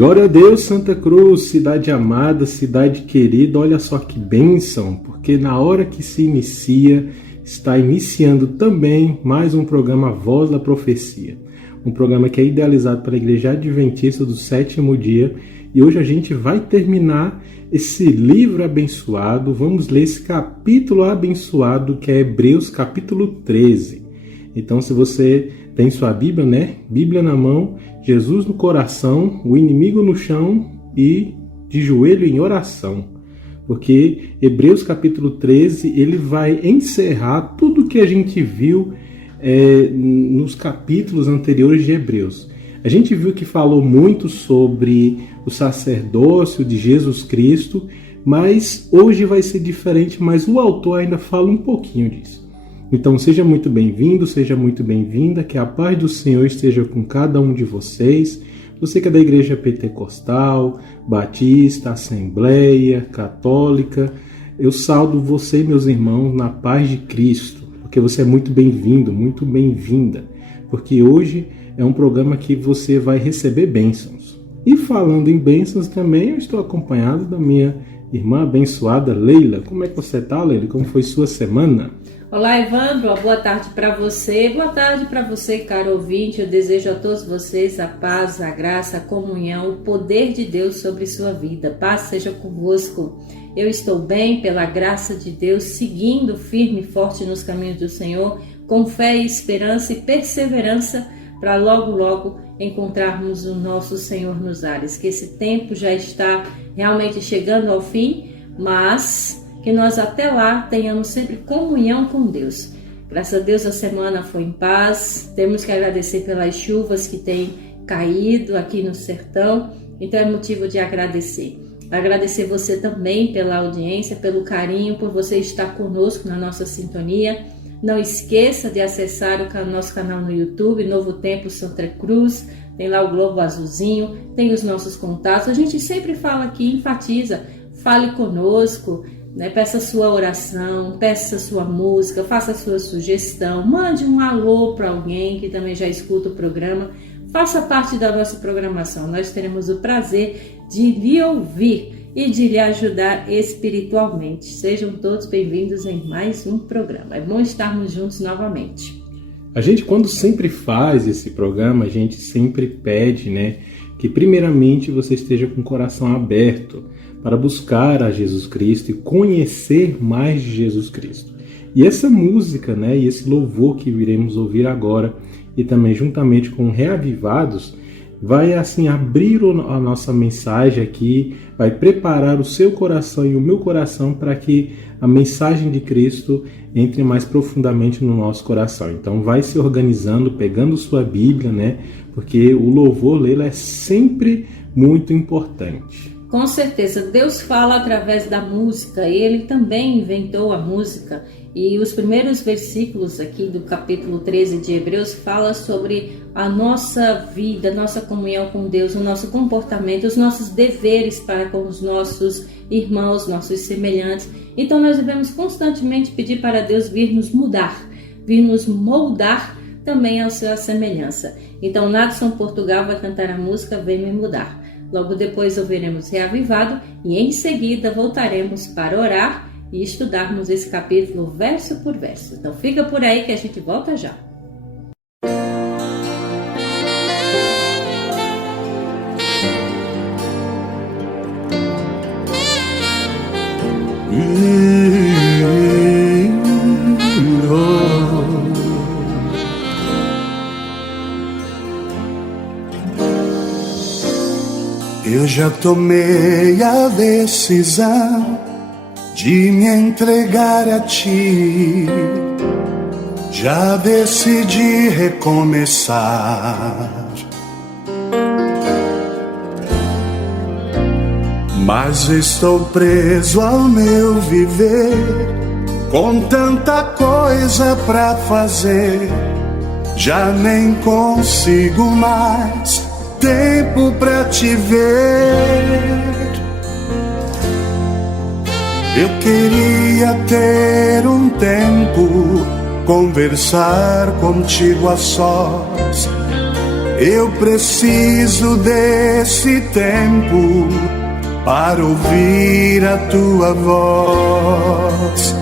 Glória a Deus, Santa Cruz, cidade amada, cidade querida, olha só que bênção, porque na hora que se inicia, está iniciando também mais um programa Voz da Profecia, um programa que é idealizado pela Igreja Adventista do Sétimo Dia, e hoje a gente vai terminar esse livro abençoado, vamos ler esse capítulo abençoado que é Hebreus capítulo 13. Então, se você tem sua Bíblia, né? Bíblia na mão, Jesus no coração, o inimigo no chão e de joelho em oração. Porque Hebreus capítulo 13, ele vai encerrar tudo que a gente viu nos capítulos anteriores de Hebreus. A gente viu que falou muito sobre o sacerdócio de Jesus Cristo, mas hoje vai ser diferente, mas o autor ainda fala um pouquinho disso. Então seja muito bem-vindo, seja muito bem-vinda, que a paz do Senhor esteja com cada um de vocês. Você que é da Igreja Pentecostal, Batista, Assembleia, Católica, eu saúdo você e meus irmãos na paz de Cristo, porque você é muito bem-vindo, muito bem-vinda, porque hoje é um programa que você vai receber bênçãos. E falando em bênçãos também, eu estou acompanhado da minha irmã abençoada Leila. Como é que você está, Leila? Como foi sua semana? Olá, Evandro, boa tarde para você, caro ouvinte. Eu desejo a todos vocês a paz, a graça, a comunhão, o poder de Deus sobre sua vida. Paz seja convosco. Eu estou bem, pela graça de Deus, seguindo firme e forte nos caminhos do Senhor, com fé e esperança e perseverança, para logo encontrarmos o nosso Senhor nos ares. Que esse tempo já está realmente chegando ao fim, mas que nós até lá tenhamos sempre comunhão com Deus. Graças a Deus a semana foi em paz, temos que agradecer pelas chuvas que têm caído aqui no sertão, então é motivo de agradecer. Agradecer você também pela audiência, pelo carinho, por você estar conosco na nossa sintonia. Não esqueça de acessar o nosso canal no YouTube, Novo Tempo Santa Cruz, tem lá o globo azulzinho, tem os nossos contatos, a gente sempre fala aqui, enfatiza, fale conosco, peça sua oração, peça sua música, faça sua sugestão, mande um alô para alguém que também já escuta o programa, faça parte da nossa programação. Nós teremos o prazer de lhe ouvir e de lhe ajudar espiritualmente. Sejam todos bem-vindos em mais um programa. É bom estarmos juntos novamente. A gente, quando sempre faz esse programa, a gente sempre pede, que primeiramente você esteja com o coração aberto para buscar a Jesus Cristo e conhecer mais de Jesus Cristo. E essa música, e esse louvor que iremos ouvir agora, e também juntamente com Reavivados, vai assim abrir a nossa mensagem aqui, vai preparar o seu coração e o meu coração para que a mensagem de Cristo entre mais profundamente no nosso coração. Então vai se organizando, pegando sua Bíblia, porque o louvor, Leila, é sempre muito importante. Com certeza, Deus fala através da música, Ele também inventou a música, e os primeiros versículos aqui do capítulo 13 de Hebreus fala sobre a nossa vida, nossa comunhão com Deus, o nosso comportamento, os nossos deveres para com os nossos irmãos, nossos semelhantes. Então nós devemos constantemente pedir para Deus vir nos mudar, vir nos moldar também à sua semelhança. Então Nadson Portugal vai cantar a música Vem Me Mudar. Logo depois ouviremos Reavivado e em seguida voltaremos para orar e estudarmos esse capítulo verso por verso. Então fica por aí que a gente volta já. Eu já tomei a decisão de me entregar a Ti. Já decidi recomeçar, mas estou preso ao meu viver, com tanta coisa pra fazer. Já nem consigo mais tempo pra te ver. Eu queria ter um tempo, conversar contigo a sós. Eu preciso desse tempo para ouvir a tua voz.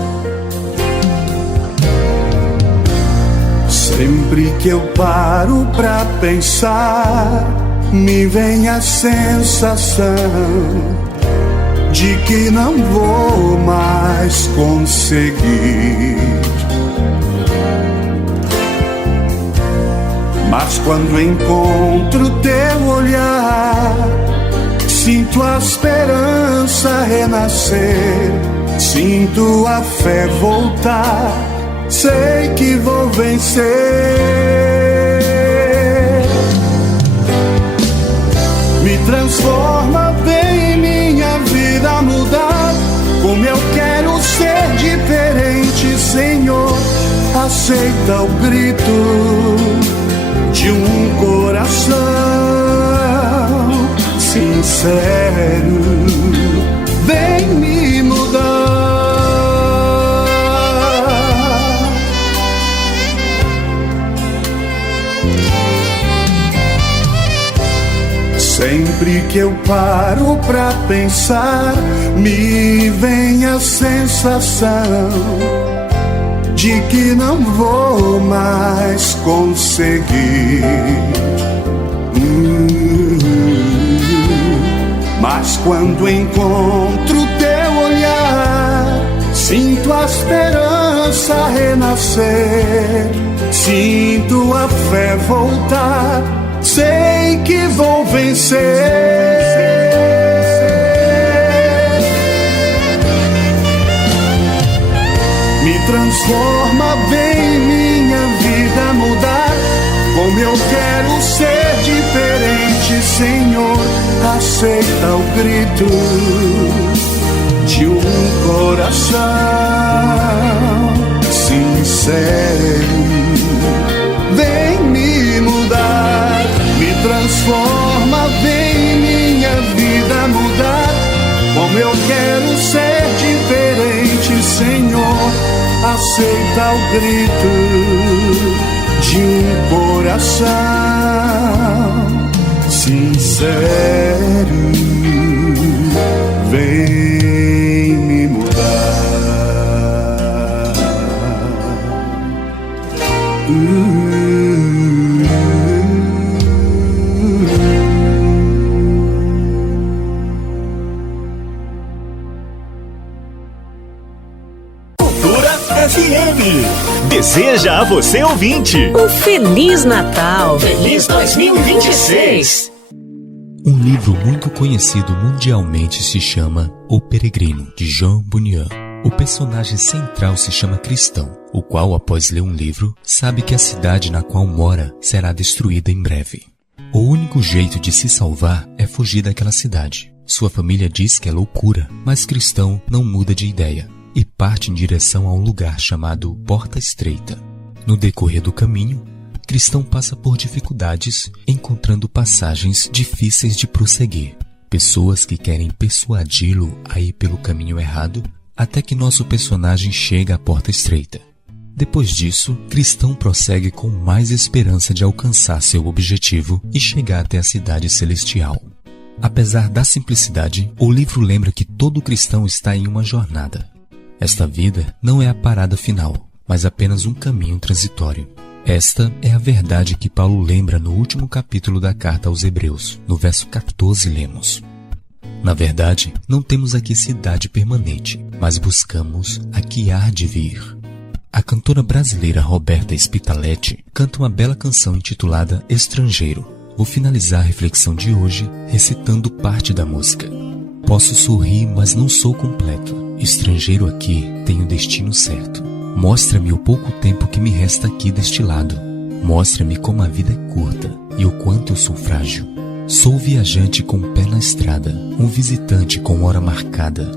Sempre que eu paro pra pensar, me vem a sensação de que não vou mais conseguir. Mas quando encontro teu olhar, sinto a esperança renascer, sinto a fé voltar, sei que vou vencer. Me transforma, vem minha vida mudar, como eu quero ser diferente, Senhor. Aceita o grito de um coração sincero, vem me mudar. Sempre que eu paro pra pensar, me vem a sensação de que não vou mais conseguir. Mas quando encontro teu olhar, sinto a esperança renascer, sinto a fé voltar, sei que vou vencer. Me transforma, vem minha vida mudar, como eu quero ser diferente, Senhor. Aceita o grito de um coração sincero, vem me mudar. Me transforma, vem minha vida mudar, como eu quero ser diferente, Senhor. Aceita o grito de um coração sincero, vem me mudar. FM deseja a você, ouvinte, um Feliz Natal. Feliz 2026. Um livro muito conhecido mundialmente se chama O Peregrino, de Jean Bunyan. O personagem central se chama Cristão, o qual, após ler um livro, sabe que a cidade na qual mora será destruída em breve. O único jeito de se salvar é fugir daquela cidade. Sua família diz que é loucura, mas Cristão não muda de ideia e parte em direção a um lugar chamado Porta Estreita. No decorrer do caminho, Cristão passa por dificuldades, encontrando passagens difíceis de prosseguir, pessoas que querem persuadi-lo a ir pelo caminho errado, até que nosso personagem chega à Porta Estreita. Depois disso, Cristão prossegue com mais esperança de alcançar seu objetivo e chegar até a cidade celestial. Apesar da simplicidade, o livro lembra que todo cristão está em uma jornada. Esta vida não é a parada final, mas apenas um caminho transitório. Esta é a verdade que Paulo lembra no último capítulo da carta aos Hebreus. No verso 14 lemos: na verdade, não temos aqui cidade permanente, mas buscamos a que há de vir. A cantora brasileira Roberta Spitaletti canta uma bela canção intitulada Estrangeiro. Vou finalizar a reflexão de hoje recitando parte da música. Posso sorrir, mas não sou completo. Estrangeiro aqui, tenho destino certo. Mostra-me o pouco tempo que me resta aqui deste lado. Mostra-me como a vida é curta e o quanto eu sou frágil. Sou viajante com o pé na estrada, um visitante com hora marcada.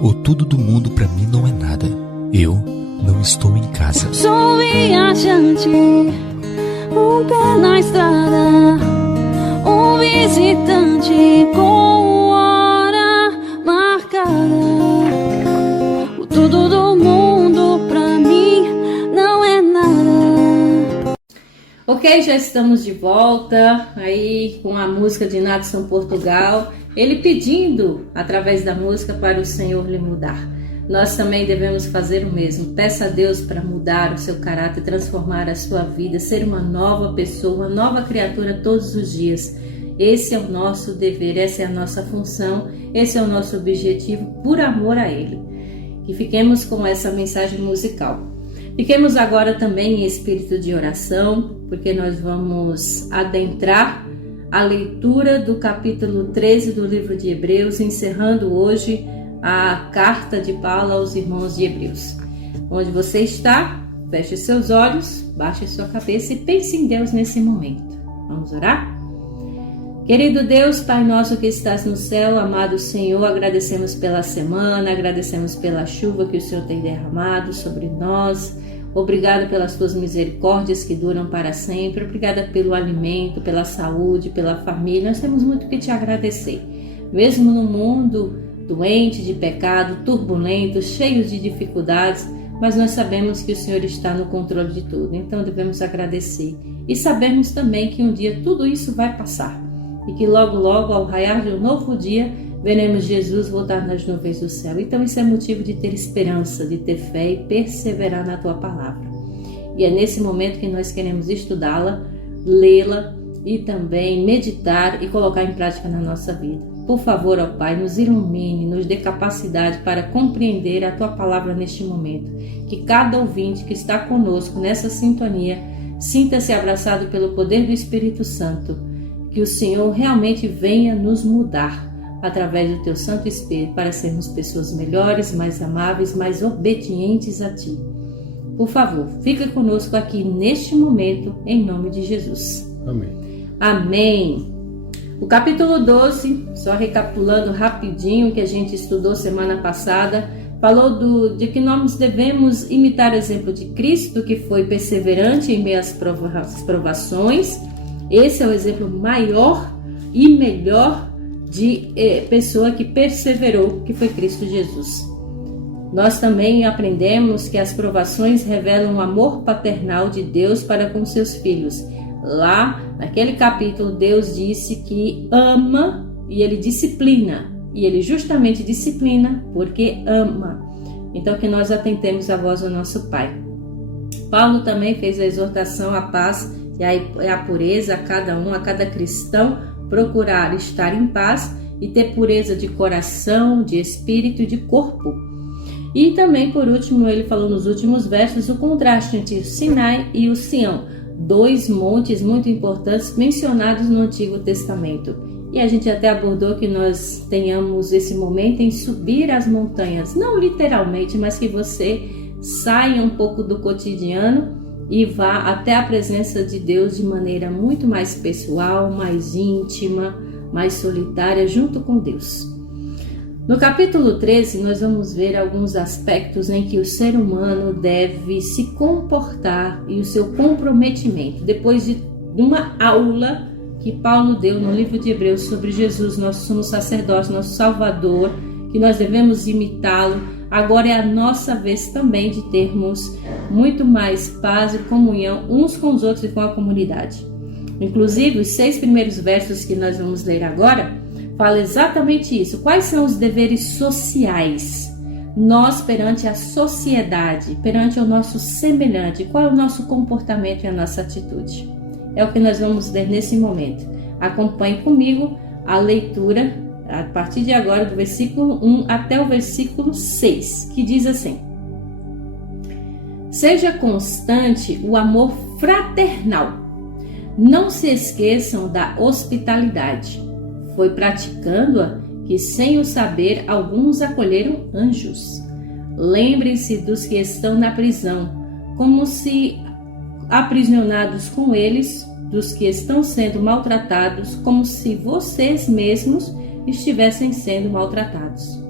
O tudo do mundo pra mim não é nada. Eu não estou em casa. Sou viajante, um pé na estrada, um visitante com hora marcada. O tudo do mundo pra mim não é nada. Ok, já estamos de volta aí com a música de Nadson Portugal, ele pedindo através da música para o Senhor lhe mudar. Nós também devemos fazer o mesmo. Peça a Deus para mudar o seu caráter, transformar a sua vida, ser uma nova pessoa, uma nova criatura todos os dias. Esse é o nosso dever, essa é a nossa função, esse é o nosso objetivo por amor a Ele. Que fiquemos com essa mensagem musical. Fiquemos agora também em espírito de oração, porque nós vamos adentrar a leitura do capítulo 13 do livro de Hebreus, encerrando hoje a carta de Paulo aos irmãos de Hebreus. Onde você está, feche seus olhos, baixe sua cabeça e pense em Deus nesse momento. Vamos orar? Querido Deus, Pai nosso que estás no céu, amado Senhor, agradecemos pela semana, agradecemos pela chuva que o Senhor tem derramado sobre nós. Obrigada pelas tuas misericórdias que duram para sempre. Obrigada pelo alimento, pela saúde, pela família. Nós temos muito que te agradecer. Mesmo no mundo doente de pecado, turbulento, cheio de dificuldades, mas nós sabemos que o Senhor está no controle de tudo. Então devemos agradecer. E sabemos também que um dia tudo isso vai passar. E que logo, logo, ao raiar de um novo dia, veremos Jesus voltar nas nuvens do céu. Então isso é motivo de ter esperança, de ter fé e perseverar na tua palavra. E é nesse momento que nós queremos estudá-la, lê-la e também meditar e colocar em prática na nossa vida. Por favor, ó Pai, nos ilumine, nos dê capacidade para compreender a tua palavra neste momento. Que cada ouvinte que está conosco nessa sintonia sinta-se abraçado pelo poder do Espírito Santo. Que o Senhor realmente venha nos mudar através do teu Santo Espírito, para sermos pessoas melhores, mais amáveis, mais obedientes a ti. Por favor, fica conosco aqui neste momento, em nome de Jesus. Amém. Amém. O capítulo 12, só recapitulando rapidinho o que a gente estudou semana passada, falou de que nós devemos imitar o exemplo de Cristo, que foi perseverante em meio às provações. Esse é o exemplo maior e melhor de pessoa que perseverou, que foi Cristo Jesus. Nós também aprendemos que as provações revelam o amor paternal de Deus para com seus filhos. Lá, naquele capítulo, Deus disse que ama e Ele disciplina. E Ele justamente disciplina porque ama. Então, que nós atentemos à voz do nosso Pai. Paulo também fez a exortação à paz e à pureza a cada um, a cada cristão, procurar estar em paz e ter pureza de coração, de espírito e de corpo. E também, por último, ele falou nos últimos versos o contraste entre o Sinai e o Sião, dois montes muito importantes mencionados no Antigo Testamento. E a gente até abordou que nós tenhamos esse momento em subir as montanhas, não literalmente, mas que você saia um pouco do cotidiano e vá até a presença de Deus de maneira muito mais pessoal, mais íntima, mais solitária, junto com Deus. No capítulo 13, nós vamos ver alguns aspectos em que o ser humano deve se comportar e o seu comprometimento. Depois de uma aula que Paulo deu no livro de Hebreus sobre Jesus, nosso sumo sacerdote, nosso Salvador, que nós devemos imitá-lo. Agora é a nossa vez também de termos muito mais paz e comunhão uns com os outros e com a comunidade. Inclusive, os 6 primeiros versos que nós vamos ler agora falam exatamente isso. Quais são os deveres sociais? Nós perante a sociedade, perante o nosso semelhante, qual é o nosso comportamento e a nossa atitude? É o que nós vamos ler nesse momento. Acompanhe comigo a leitura a partir de agora, do versículo 1 até o versículo 6, que diz assim: Seja constante o amor fraternal. Não se esqueçam da hospitalidade. Foi praticando-a que, sem o saber, alguns acolheram anjos. Lembrem-se dos que estão na prisão, como se aprisionados com eles, dos que estão sendo maltratados, como se vocês mesmos estivessem sendo maltratados.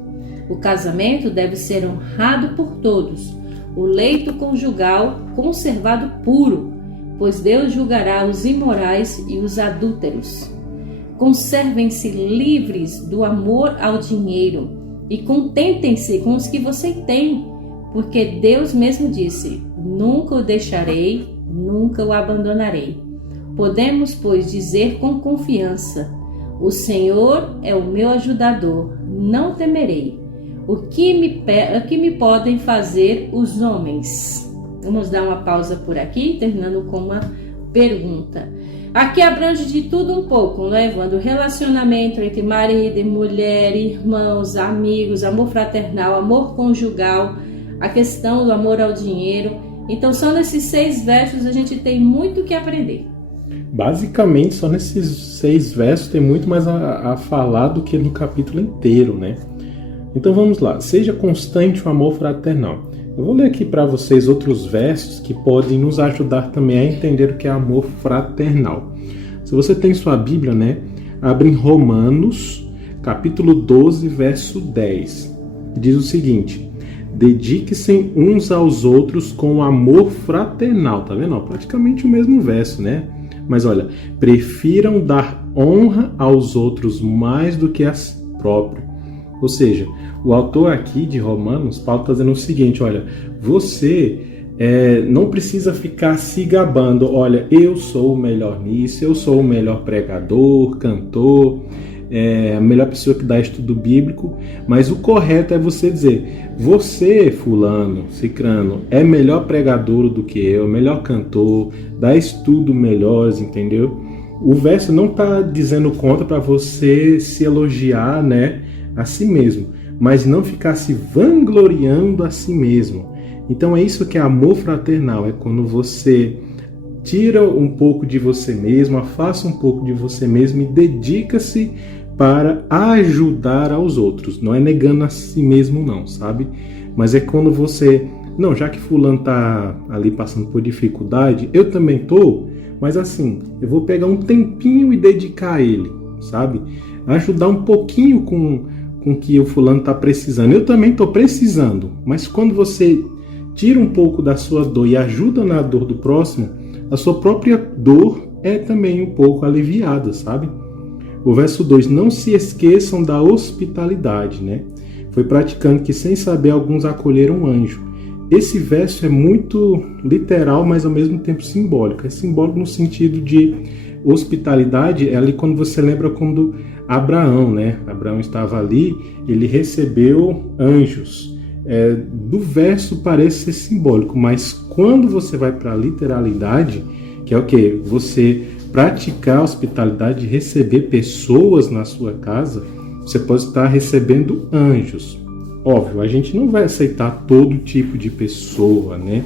O casamento deve ser honrado por todos, o leito conjugal conservado puro, pois Deus julgará os imorais e os adúlteros. Conservem-se livres do amor ao dinheiro e contentem-se com os que você tem, porque Deus mesmo disse: nunca o deixarei, nunca o abandonarei. Podemos, pois, dizer com confiança: o Senhor é o meu ajudador, não temerei. O que me podem fazer os homens? Vamos dar uma pausa por aqui, terminando com uma pergunta. Aqui abrange de tudo um pouco, levando o relacionamento entre marido e mulher, irmãos, amigos, amor fraternal, amor conjugal, a questão do amor ao dinheiro. Então, só nesses 6 versos a gente tem muito o que aprender. Basicamente, só nesses 6 versos tem muito mais a falar do que no capítulo inteiro, né? Então vamos lá. Seja constante o amor fraternal. Eu vou ler aqui para vocês outros versos que podem nos ajudar também a entender o que é amor fraternal. Se você tem sua Bíblia, né? Abre em Romanos, capítulo 12, verso 10. Diz o seguinte: dedique-se uns aos outros com amor fraternal. Tá vendo? Praticamente o mesmo verso, né? Mas olha, prefiram dar honra aos outros mais do que a si próprio. Ou seja, o autor aqui de Romanos, Paulo está dizendo o seguinte: olha, você não precisa ficar se gabando. Olha, eu sou o melhor nisso, eu sou o melhor pregador, cantor, a melhor pessoa que dá estudo bíblico. Mas o correto é você dizer: você, fulano, cicrano, é melhor pregador do que eu, melhor cantor, dá estudo melhores, entendeu? O verso não está dizendo contra para você se elogiar, né, a si mesmo, mas não ficar se vangloriando a si mesmo. Então é isso que é amor fraternal, é quando você tira um pouco de você mesmo, afasta um pouco de você mesmo e dedica-se para ajudar aos outros. Não é negando a si mesmo não, sabe? Mas é quando você, não, já que fulano tá ali passando por dificuldade, eu também tô, mas assim, eu vou pegar um tempinho e dedicar a ele, sabe? Ajudar um pouquinho com que o fulano está precisando. Eu também estou precisando, mas quando você tira um pouco da sua dor e ajuda na dor do próximo, a sua própria dor é também um pouco aliviada, sabe? O verso 2, não se esqueçam da hospitalidade, né? Foi praticando que sem saber alguns acolheram um anjo. Esse verso é muito literal, mas ao mesmo tempo simbólico. É simbólico no sentido de hospitalidade, é ali quando você lembra quando Abraão, né? Abraão estava ali, ele recebeu anjos. Do verso parece ser simbólico, mas quando você vai para a literalidade, que é o quê? Você praticar a hospitalidade, receber pessoas na sua casa, você pode estar recebendo anjos. Óbvio, a gente não vai aceitar todo tipo de pessoa, né?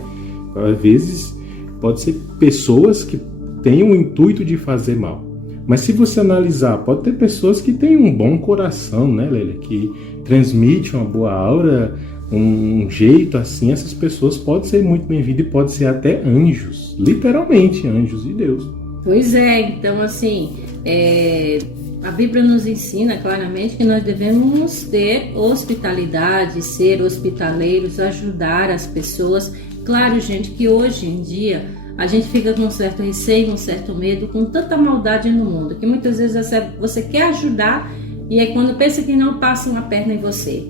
Às vezes pode ser pessoas que têm o intuito de fazer mal. Mas se você analisar, pode ter pessoas que têm um bom coração, né, Lélia? Que transmitem uma boa aura, um jeito assim. Essas pessoas podem ser muito bem-vindas e podem ser até anjos. Literalmente, anjos de Deus. Pois é, então assim, a Bíblia nos ensina claramente que nós devemos ter hospitalidade, ser hospitaleiros, ajudar as pessoas. Claro, gente, que hoje em dia a gente fica com um certo receio, um certo medo, com tanta maldade no mundo, que muitas vezes você quer ajudar e aí quando pensa que não, passa uma perna em você.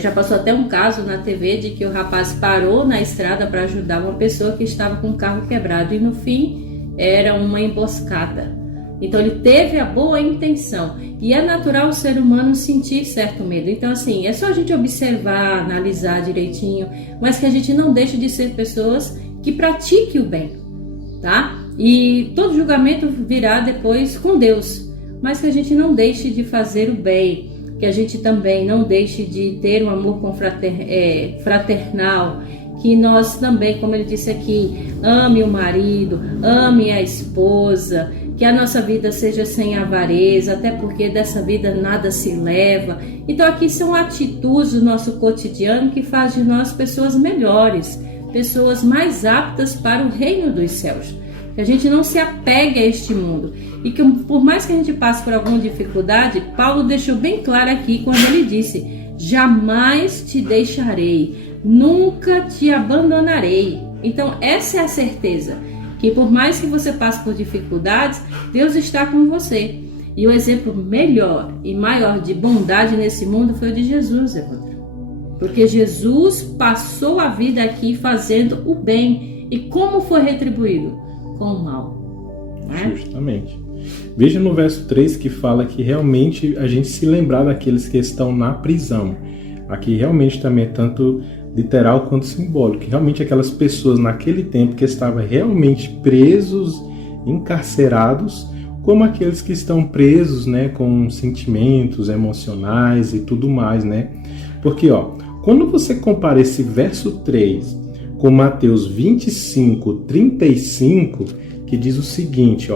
Já passou até um caso na TV de que o rapaz parou na estrada para ajudar uma pessoa que estava com o carro quebrado e no fim era uma emboscada. Então ele teve a boa intenção e é natural o ser humano sentir certo medo. Então assim, é só a gente observar, analisar direitinho, mas que a gente não deixe de ser pessoas que pratiquem o bem, tá? E todo julgamento virá depois com Deus, mas que a gente não deixe de fazer o bem, que a gente também não deixe de ter um amor fraternal, que nós também, como ele disse aqui, ame o marido, ame a esposa, que a nossa vida seja sem avareza, até porque dessa vida nada se leva. Então aqui são atitudes do nosso cotidiano que faz de nós pessoas melhores, pessoas mais aptas para o reino dos céus. Que a gente não se apegue a este mundo. E que por mais que a gente passe por alguma dificuldade, Paulo deixou bem claro aqui quando ele disse: jamais te deixarei, nunca te abandonarei. Então essa é a certeza, que por mais que você passe por dificuldades, Deus está com você. E o exemplo melhor e maior de bondade nesse mundo foi o de Jesus, Evandro. Porque Jesus passou a vida aqui fazendo o bem. E como foi retribuído? Com o mal. não é? Justamente. Veja no verso 3 que fala que realmente a gente se lembrar daqueles que estão na prisão. Aqui realmente também é tanto literal quanto simbólico. Realmente aquelas pessoas naquele tempo que estavam realmente presos, encarcerados, como aqueles que estão presos, né, com sentimentos emocionais e tudo mais, né? Porque, quando você compara esse verso 3 com Mateus 25, 35, que diz o seguinte,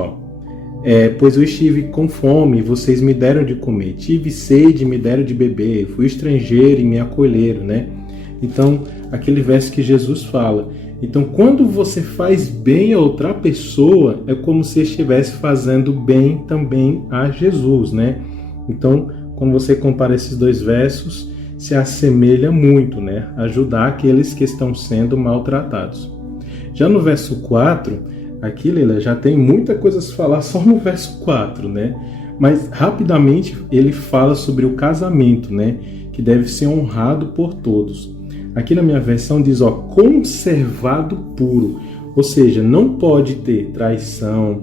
pois eu estive com fome, vocês me deram de comer, tive sede, me deram de beber, fui estrangeiro e me acolheram, né? Então, aquele verso que Jesus fala. Então, quando você faz bem a outra pessoa, é como se estivesse fazendo bem também a Jesus, né? Então, quando você compara esses dois versos, se assemelha muito, né? Ajudar aqueles que estão sendo maltratados. Já no verso 4, aqui, Leila, já tem muita coisa a se falar só no verso 4, né? Mas, rapidamente, ele fala sobre o casamento, né? Que deve ser honrado por todos. Aqui na minha versão diz, conservado puro. Ou seja, não pode ter traição,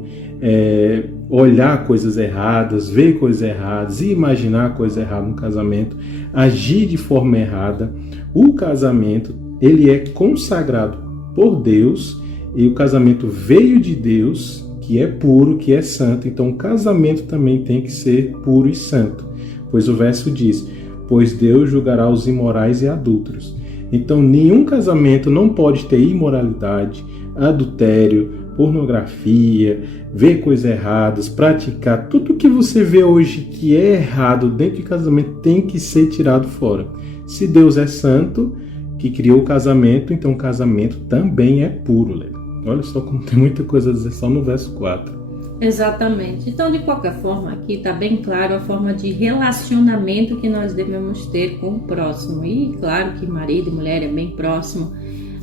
olhar coisas erradas, ver coisas erradas, imaginar coisas erradas no casamento, agir de forma errada. O casamento, ele é consagrado por Deus e o casamento veio de Deus, que é puro, que é santo. Então o casamento também tem que ser puro e santo. Pois o verso diz, pois Deus julgará os imorais e adúlteros. Então, nenhum casamento não pode ter imoralidade, adultério, pornografia, ver coisas erradas, praticar. Tudo que você vê hoje que é errado dentro de casamento tem que ser tirado fora. Se Deus é santo, que criou o casamento, então o casamento também é puro. Léo. Olha só como tem muita coisa a dizer só no verso 4. Exatamente. Então, de qualquer forma, aqui está bem claro a forma de relacionamento que nós devemos ter com o próximo. E claro que marido e mulher é bem próximo,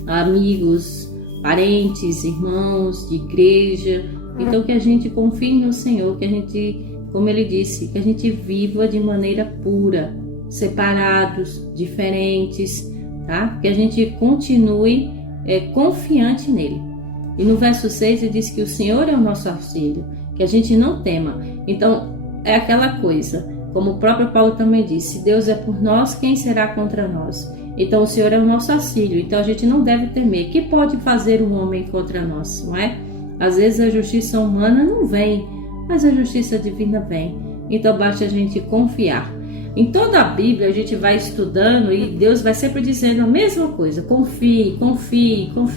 amigos, parentes, irmãos de igreja. Então, que a gente confie no Senhor, que a gente, como ele disse, que a gente viva de maneira pura, separados, diferentes, tá? Que a gente continue confiante nele. E no verso 6 ele diz que o Senhor é o nosso auxílio, que a gente não tema. Então, é aquela coisa, como o próprio Paulo também disse, se Deus é por nós, quem será contra nós? Então, o Senhor é o nosso auxílio, então a gente não deve temer. O que pode fazer um homem contra nós, não é? Às vezes a justiça humana não vem, mas a justiça divina vem. Então, basta a gente confiar. Em toda a Bíblia a gente vai estudando e Deus vai sempre dizendo a mesma coisa. Confie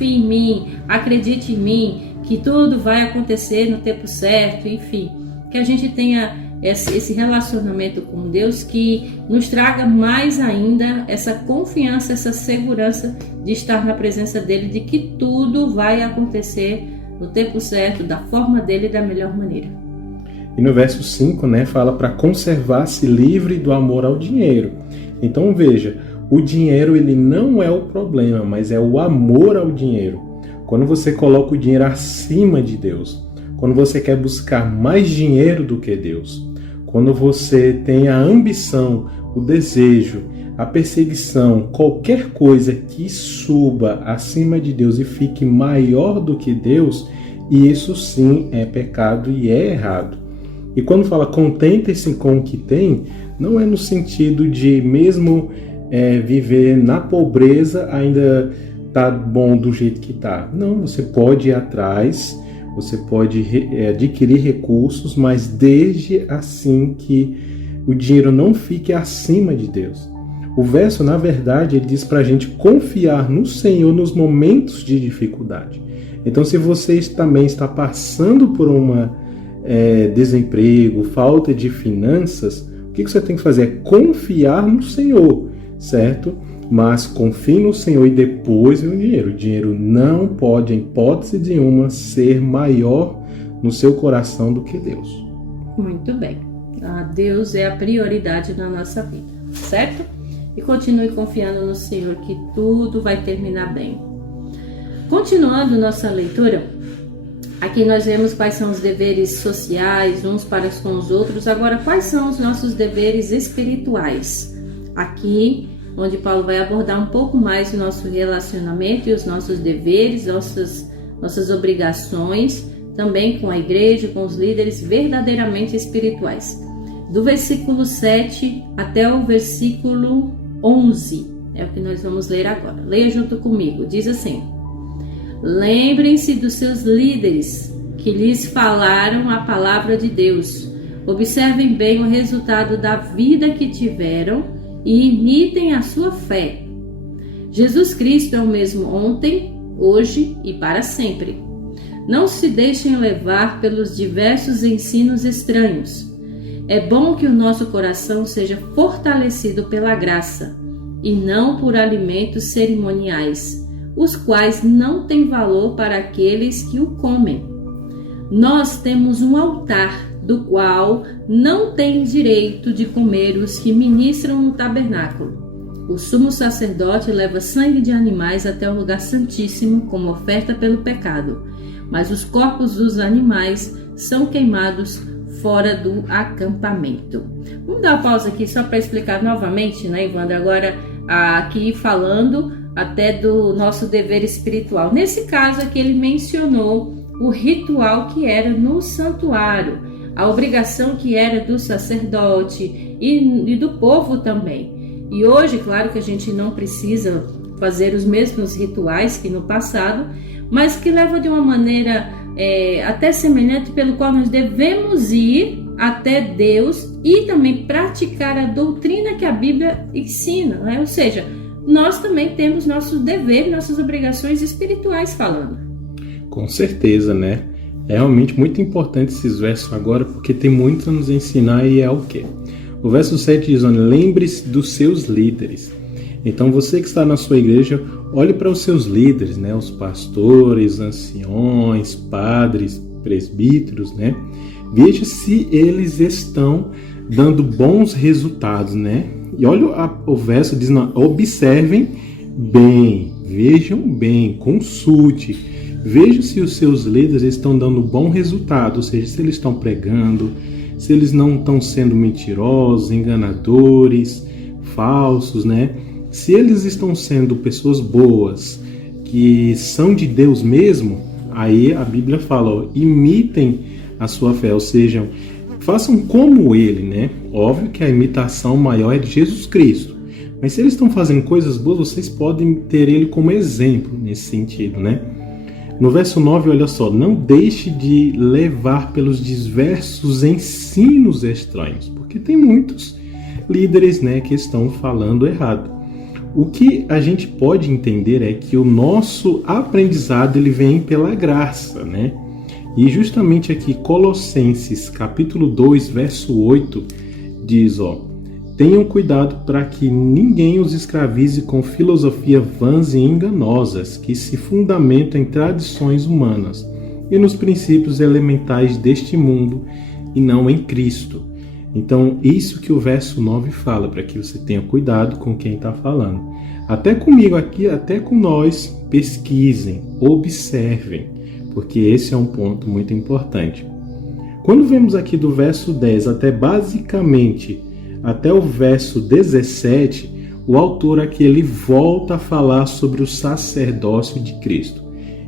em mim, acredite em mim, que tudo vai acontecer no tempo certo, enfim. Que a gente tenha esse relacionamento com Deus que nos traga mais ainda essa confiança, essa segurança de estar na presença dele, de que tudo vai acontecer no tempo certo, da forma dele e da melhor maneira. E no verso 5, né, fala para conservar-se livre do amor ao dinheiro. Então veja, o dinheiro ele não é o problema, mas é o amor ao dinheiro. Quando você coloca o dinheiro acima de Deus, quando você quer buscar mais dinheiro do que Deus, quando você tem a ambição, o desejo, a perseguição, qualquer coisa que suba acima de Deus e fique maior do que Deus, isso sim é pecado e é errado. E quando fala contentem-se com o que tem, não é no sentido de mesmo viver na pobreza ainda tá bom do jeito que tá. Não, você pode ir atrás, você pode adquirir recursos, mas desde assim que o dinheiro não fique acima de Deus. O verso, na verdade, ele diz para a gente confiar no Senhor nos momentos de dificuldade. Então, se você também está passando por desemprego, falta de finanças, o que você tem que fazer? É confiar no Senhor, certo? Mas confie no Senhor e depois o dinheiro. O dinheiro não pode, em hipótese nenhuma, ser maior no seu coração do que Deus. Muito bem. Deus é a prioridade na nossa vida, certo? E continue confiando no Senhor que tudo vai terminar bem. Continuando nossa leitura, aqui nós vemos quais são os deveres sociais uns para com os outros. Agora, quais são os nossos deveres espirituais? Aqui, onde Paulo vai abordar um pouco mais o nosso relacionamento e os nossos deveres, nossas obrigações, também com a igreja, com os líderes verdadeiramente espirituais. Do versículo 7 até o versículo 11, é o que nós vamos ler agora. Leia junto comigo, diz assim: lembrem-se dos seus líderes que lhes falaram a palavra de Deus. Observem bem o resultado da vida que tiveram e imitem a sua fé. Jesus Cristo é o mesmo ontem, hoje e para sempre. Não se deixem levar pelos diversos ensinos estranhos. É bom que o nosso coração seja fortalecido pela graça e não por alimentos cerimoniais, os quais não têm valor para aqueles que o comem. Nós temos um altar do qual não têm direito de comer os que ministram no tabernáculo. O sumo sacerdote leva sangue de animais até o lugar santíssimo como oferta pelo pecado, mas os corpos dos animais são queimados fora do acampamento. Vamos dar uma pausa aqui só para explicar novamente, né, Ivandra? Agora aqui falando até do nosso dever espiritual. Nesse caso aqui ele mencionou o ritual que era no santuário, a obrigação que era do sacerdote e do povo também. E hoje, claro que a gente não precisa fazer os mesmos rituais que no passado, mas que leva de uma maneira até semelhante, pelo qual nós devemos ir até Deus e também praticar a doutrina que a Bíblia ensina, né? Ou seja, nós também temos nosso dever, nossas obrigações espirituais falando. Com certeza, né? É realmente muito importante esses versos agora, porque tem muito a nos ensinar e é o quê? O verso 7 diz: lembre-se dos seus líderes. Então você que está na sua igreja, olhe para os seus líderes, né? Os pastores, anciões, padres, presbíteros, né? Veja se eles estão dando bons resultados, né? E olha o verso, diz: observem bem, vejam bem, consulte, veja se os seus líderes estão dando bom resultado, ou seja, se eles estão pregando, se eles não estão sendo mentirosos, enganadores, falsos, né? Se eles estão sendo pessoas boas, que são de Deus mesmo, aí a Bíblia fala, imitem a sua fé, ou seja, façam como ele, né? Óbvio que a imitação maior é de Jesus Cristo, mas se eles estão fazendo coisas boas, vocês podem ter ele como exemplo nesse sentido, né? No verso 9, olha só, não deixe de levar pelos diversos ensinos estranhos, porque tem muitos líderes, né, que estão falando errado. O que a gente pode entender é que o nosso aprendizado ele vem pela graça, né? E justamente aqui Colossenses capítulo 2, verso 8 diz, tenham cuidado para que ninguém os escravize com filosofia vãs e enganosas, que se fundamentam em tradições humanas e nos princípios elementais deste mundo e não em Cristo. Então, isso que o verso 9 fala, para que você tenha cuidado com quem está falando. Até comigo aqui, até com nós, pesquisem, observem, porque esse é um ponto muito importante. Quando vemos aqui do verso 10 até basicamente até o verso 17, o autor aqui ele volta a falar sobre o sacerdócio de Cristo.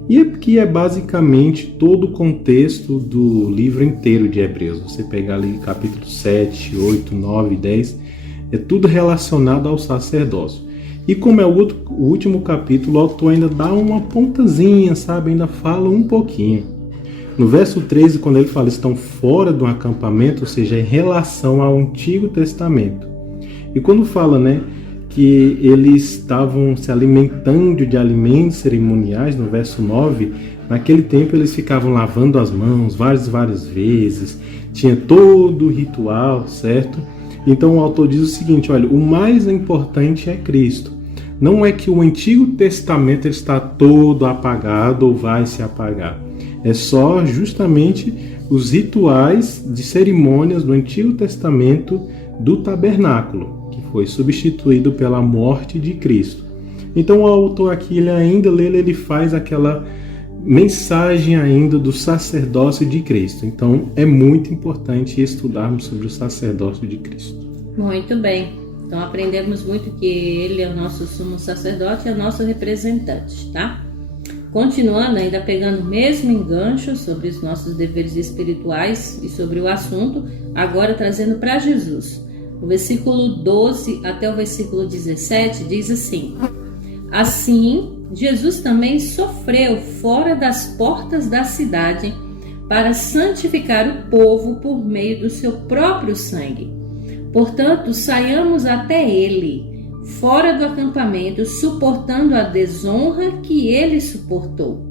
E aqui é basicamente todo o contexto do livro inteiro de Hebreus. Você pegar ali capítulo 7, 8, 9, 10, é tudo relacionado ao sacerdócio. E como é o último capítulo, o autor ainda dá uma pontazinha, sabe? Ainda fala um pouquinho. No verso 13, quando ele fala estão fora do acampamento, ou seja, em relação ao Antigo Testamento. E quando fala, né, que eles estavam se alimentando de alimentos cerimoniais, no verso 9, naquele tempo eles ficavam lavando as mãos várias vezes, tinha todo o ritual, certo? Então o autor diz o seguinte, olha, o mais importante é Cristo. Não é que o Antigo Testamento está todo apagado ou vai se apagar. É só justamente os rituais de cerimônias do Antigo Testamento do tabernáculo, que foi substituído pela morte de Cristo. Então o autor aqui, ele faz aquela mensagem ainda do sacerdócio de Cristo. Então é muito importante estudarmos sobre o sacerdócio de Cristo. Muito bem. Então aprendemos muito que ele é o nosso sumo sacerdote e é o nosso representante, tá? Continuando, ainda pegando o mesmo engancho sobre os nossos deveres espirituais e sobre o assunto, agora trazendo para Jesus. O versículo 12 até o versículo 17 diz assim: Assim, Jesus também sofreu fora das portas da cidade para santificar o povo por meio do seu próprio sangue. Portanto, saiamos até ele, fora do acampamento, suportando a desonra que ele suportou.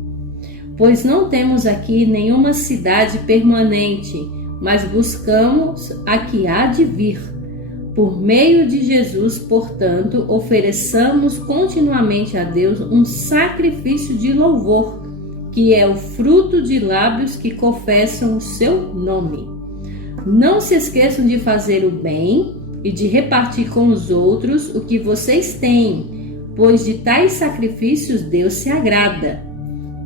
Pois não temos aqui nenhuma cidade permanente, mas buscamos a que há de vir. Por meio de Jesus, portanto, ofereçamos continuamente a Deus um sacrifício de louvor, que é o fruto de lábios que confessam o seu nome. Não se esqueçam de fazer o bem e de repartir com os outros o que vocês têm, pois de tais sacrifícios Deus se agrada.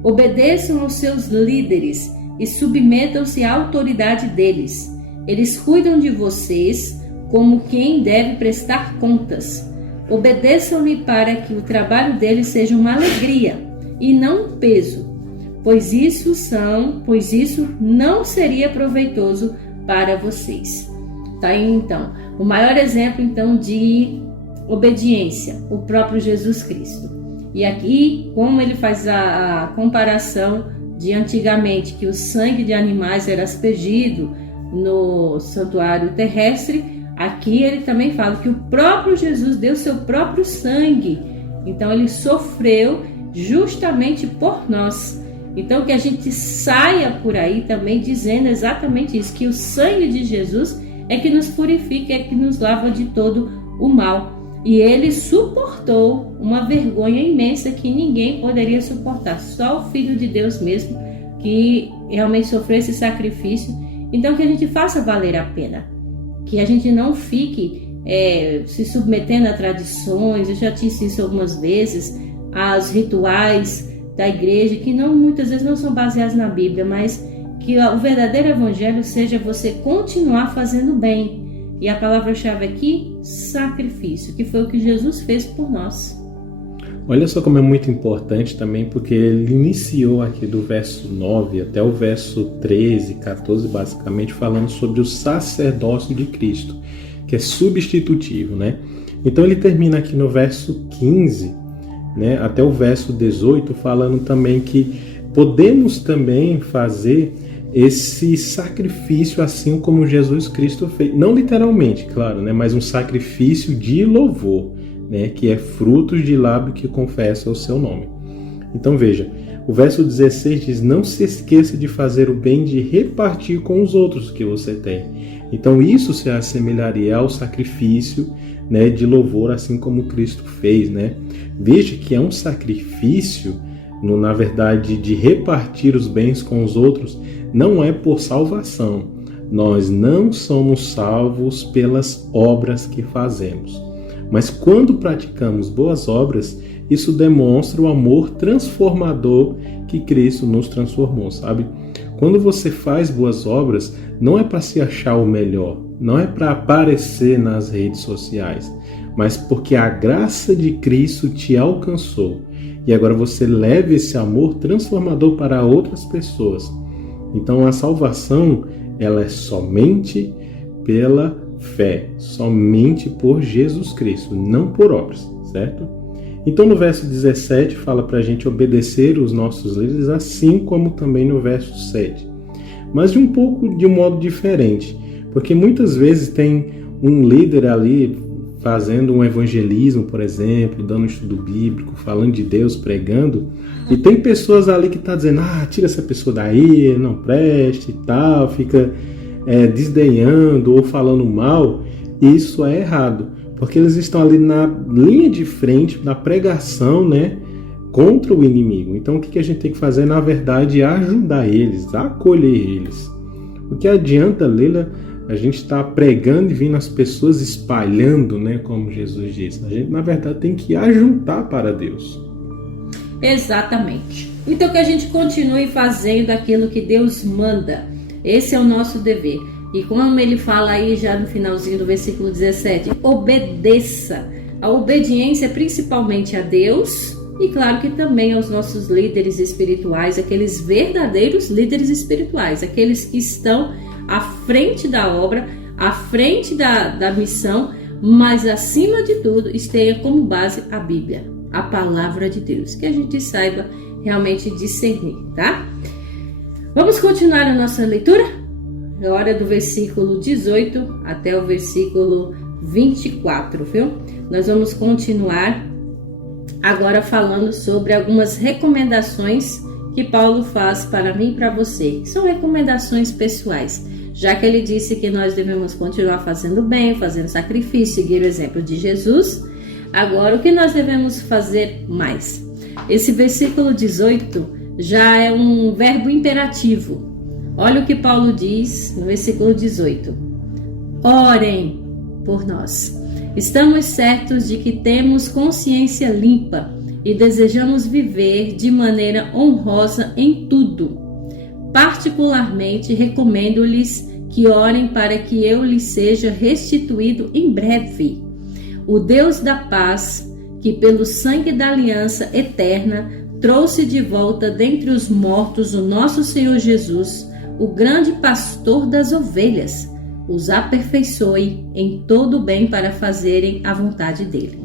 Obedeçam aos seus líderes e submetam-se à autoridade deles. Eles cuidam de vocês como quem deve prestar contas. Obedeçam-lhe para que o trabalho deles seja uma alegria e não um peso, pois isso não seria proveitoso para vocês. Tá aí, então, o maior exemplo então de obediência, o próprio Jesus Cristo. E aqui, como ele faz a comparação de antigamente, que o sangue de animais era aspergido no santuário terrestre, aqui ele também fala que o próprio Jesus deu seu próprio sangue. Então ele sofreu justamente por nós. Então que a gente saia por aí também dizendo exatamente isso, que o sangue de Jesus é que nos purifica, é que nos lava de todo o mal. E ele suportou uma vergonha imensa que ninguém poderia suportar, só o Filho de Deus mesmo, que realmente sofreu esse sacrifício. Então que a gente faça valer a pena, que a gente não fique se submetendo a tradições. Eu já disse isso algumas vezes, aos rituais da igreja, que muitas vezes não são baseados na Bíblia, mas que o verdadeiro evangelho seja você continuar fazendo bem. E a palavra-chave aqui, sacrifício, que foi o que Jesus fez por nós. Olha só como é muito importante também, porque ele iniciou aqui do verso 9 até o verso 13, 14, basicamente falando sobre o sacerdócio de Cristo, que é substitutivo, né? Então ele termina aqui no verso 15, né, até o verso 18, falando também que podemos também fazer esse sacrifício assim como Jesus Cristo fez. Não literalmente, claro, né, mas um sacrifício de louvor, né, que é frutos de lábio que confessa o seu nome. Então veja, o verso 16 diz: não se esqueça de fazer o bem, de repartir com os outros que você tem. Então isso se assemelharia ao sacrifício, né, de louvor, assim como Cristo fez, né? Veja que é um sacrifício, na verdade, de repartir os bens com os outros, não é por salvação. Nós não somos salvos pelas obras que fazemos. Mas quando praticamos boas obras, isso demonstra o amor transformador que Cristo nos transformou, sabe? Quando você faz boas obras, não é para se achar o melhor, não é para aparecer nas redes sociais, mas porque a graça de Cristo te alcançou. E agora você leva esse amor transformador para outras pessoas. Então a salvação, ela é somente pela fé, somente por Jesus Cristo, não por obras, certo? Então no verso 17 fala para a gente obedecer os nossos líderes, assim como também no verso 7. Mas de um modo diferente, porque muitas vezes tem um líder ali fazendo um evangelismo, por exemplo, dando um estudo bíblico, falando de Deus, pregando, e tem pessoas ali que estão dizendo: tira essa pessoa daí, não preste e tal, fica desdenhando ou falando mal. Isso é errado, porque eles estão ali na linha de frente da pregação, né, contra o inimigo. Então o que a gente tem que fazer, na verdade, é ajudar eles, acolher eles. O que adianta, Leila, a gente está pregando e vindo as pessoas espalhando, né, como Jesus disse. A gente, na verdade, tem que ajuntar para Deus. Exatamente. Então que a gente continue fazendo aquilo que Deus manda. Esse é o nosso dever. E como ele fala aí já no finalzinho do versículo 17, obedeça. A obediência é principalmente a Deus e claro que também aos nossos líderes espirituais, aqueles verdadeiros líderes espirituais, aqueles que estão à frente da obra, à frente da missão, mas acima de tudo tenha como base a Bíblia, a palavra de Deus, que a gente saiba realmente discernir, tá? Vamos continuar a nossa leitura? É hora do versículo 18 até o versículo 24, viu? Nós vamos continuar agora falando sobre algumas recomendações que Paulo faz para mim e para você. São recomendações pessoais, já que ele disse que nós devemos continuar fazendo bem, fazendo sacrifício, seguir o exemplo de Jesus. Agora, o que nós devemos fazer mais? Esse versículo 18 já é um verbo imperativo. Olha o que Paulo diz no versículo 18. Orem por nós. Estamos certos de que temos consciência limpa e desejamos viver de maneira honrosa em tudo. Particularmente, recomendo-lhes que orem para que eu lhes seja restituído em breve. O Deus da paz, que pelo sangue da aliança eterna trouxe de volta dentre os mortos o nosso Senhor Jesus, o grande pastor das ovelhas, os aperfeiçoe em todo o bem para fazerem a vontade dele.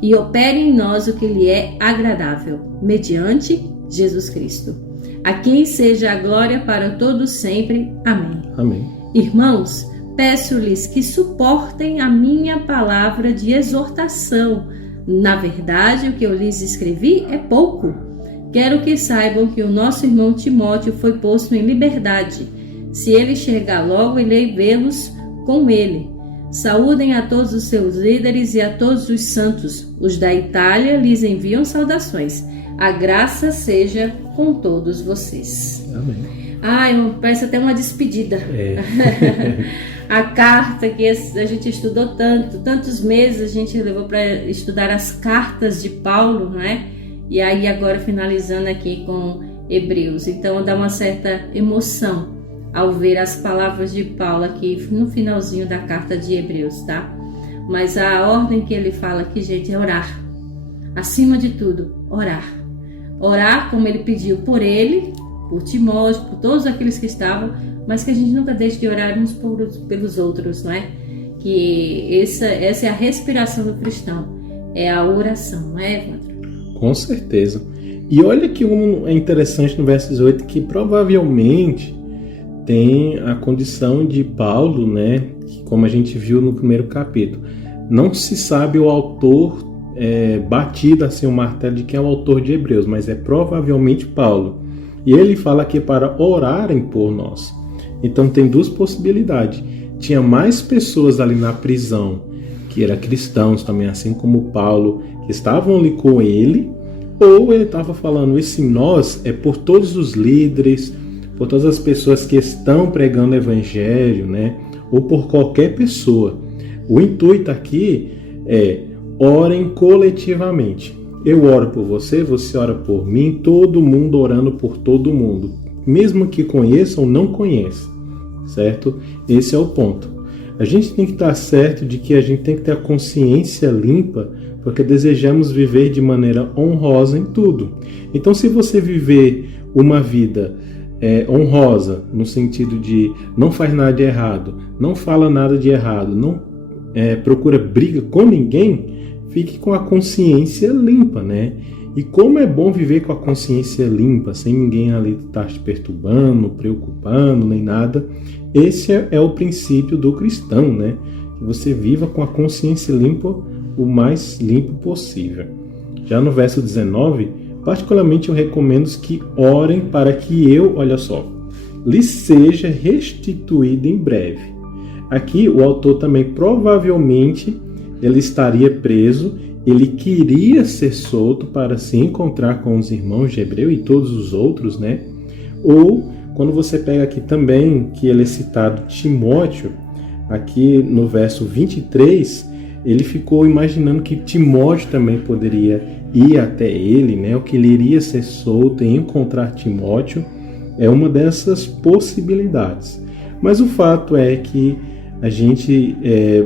E opere em nós o que lhe é agradável, mediante Jesus Cristo. A quem seja a glória para todos sempre. Amém. Amém. Irmãos, peço-lhes que suportem a minha palavra de exortação. Na verdade, o que eu lhes escrevi é pouco. Quero que saibam que o nosso irmão Timóteo foi posto em liberdade. Se ele chegar logo, irei vê-los com ele. Saúdem a todos os seus líderes e a todos os santos. Os da Itália lhes enviam saudações. A graça seja com todos vocês. Amém. Parece até uma despedida. A carta que a gente estudou tantos meses a gente levou para estudar as cartas de Paulo, não é? E aí agora finalizando aqui com Hebreus. Então dá uma certa emoção ao ver as palavras de Paulo aqui no finalzinho da carta de Hebreus, tá? Mas a ordem que ele fala aqui, gente, é orar. Acima de tudo, orar. Orar como ele pediu por ele, por Timóteo, por todos aqueles que estavam, mas que a gente nunca deixe de orar uns pelos outros, não é? Que essa é a respiração do cristão, é a oração, não é, Evandro? Com certeza. E olha que é interessante no verso 18 que provavelmente tem a condição de Paulo, né? Como a gente viu no primeiro capítulo. Não se sabe o autor batido assim o martelo de quem é o autor de Hebreus, mas é provavelmente Paulo. E ele fala aqui para orarem por nós. Então tem duas possibilidades. Tinha mais pessoas ali na prisão que eram cristãos também, assim como Paulo, que estavam ali com ele, ou ele estava falando, esse nós é por todos os líderes, por todas as pessoas que estão pregando o evangelho, né? Ou por qualquer pessoa. O intuito aqui é orem coletivamente. Eu oro por você, você ora por mim, todo mundo orando por todo mundo. Mesmo que conheça ou não conheça, certo? Esse é o ponto. A gente tem que estar certo de que a gente tem que ter a consciência limpa, porque desejamos viver de maneira honrosa em tudo. Então, se você viver uma vida honrosa, no sentido de não faz nada de errado, não fala nada de errado, não procura briga com ninguém, fique com a consciência limpa, né? E como é bom viver com a consciência limpa, sem ninguém ali estar te perturbando, preocupando, nem nada. Esse é o princípio do cristão, né? Que você viva com a consciência limpa o mais limpo possível. Já no verso 19, particularmente eu recomendo que orem para que eu, olha só, lhes seja restituído em breve. Aqui o autor também provavelmente ele estaria preso, ele queria ser solto para se encontrar com os irmãos de Hebreu e todos os outros, né? Ou, quando você pega aqui também, que ele é citado Timóteo, aqui no verso 23, ele ficou imaginando que Timóteo também poderia ir até ele, né? Ou que ele iria ser solto e encontrar Timóteo, é uma dessas possibilidades. Mas o fato é que a gente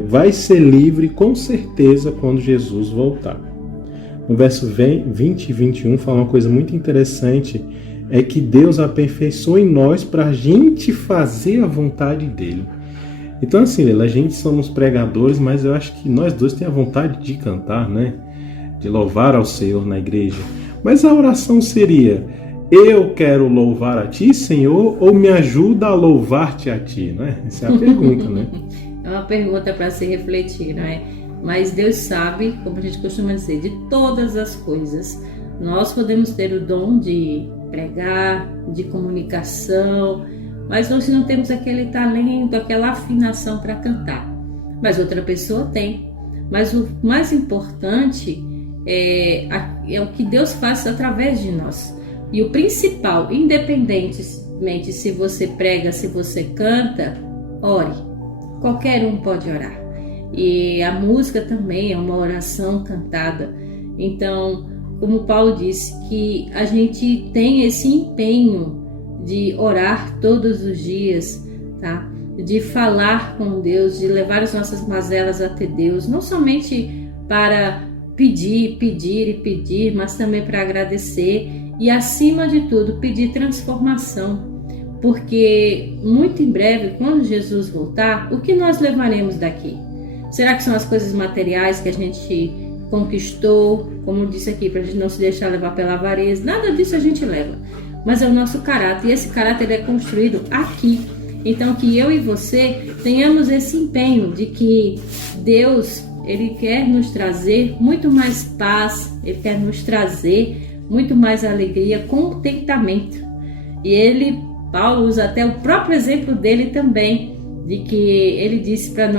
vai ser livre com certeza quando Jesus voltar. No verso 20 e 21 fala uma coisa muito interessante, é que Deus aperfeiçoa em nós para a gente fazer a vontade dele. Então assim, Leila, a gente somos pregadores, mas eu acho que nós dois temos a vontade de cantar, né? De louvar ao Senhor na igreja. Mas a oração seria: eu quero louvar a ti, Senhor, ou me ajuda a louvar-te a ti, né? Essa é a pergunta, né? É uma pergunta para se refletir, não é? Mas Deus sabe, como a gente costuma dizer, de todas as coisas. Nós podemos ter o dom de pregar, de comunicação, mas nós não temos aquele talento, aquela afinação para cantar. Mas outra pessoa tem. Mas o mais importante é o que Deus faz através de nós. E o principal, independentemente se você prega, se você canta, ore. Qualquer um pode orar. E a música também é uma oração cantada. Então, como Paulo disse, que a gente tem esse empenho de orar todos os dias, tá? De falar com Deus, de levar as nossas mazelas até Deus, não somente para pedir, mas também para agradecer e, acima de tudo, pedir transformação. Porque muito em breve, quando Jesus voltar, o que nós levaremos daqui? Será que são as coisas materiais que a gente conquistou, como eu disse aqui, para a gente não se deixar levar pela avareza? Nada disso a gente leva, mas é o nosso caráter, e esse caráter é construído aqui. Então, que eu e você tenhamos esse empenho de que Deus, Ele quer nos trazer muito mais paz, Ele quer nos trazer muito mais alegria, contentamento. E Paulo usa até o próprio exemplo dele também, de que ele disse para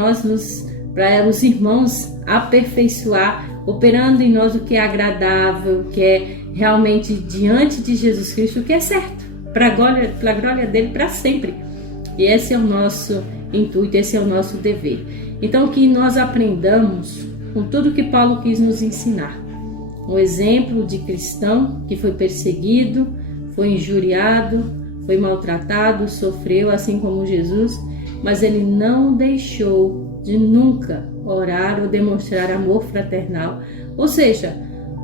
os irmãos aperfeiçoar, operando em nós o que é agradável, o que é realmente diante de Jesus Cristo, o que é certo, para a glória dele para sempre. E esse é o nosso intuito, esse é o nosso dever. Então, que nós aprendamos com tudo que Paulo quis nos ensinar. Um exemplo de cristão que foi perseguido, foi injuriado, foi maltratado, sofreu, assim como Jesus, mas ele não deixou de nunca orar ou demonstrar amor fraternal. Ou seja,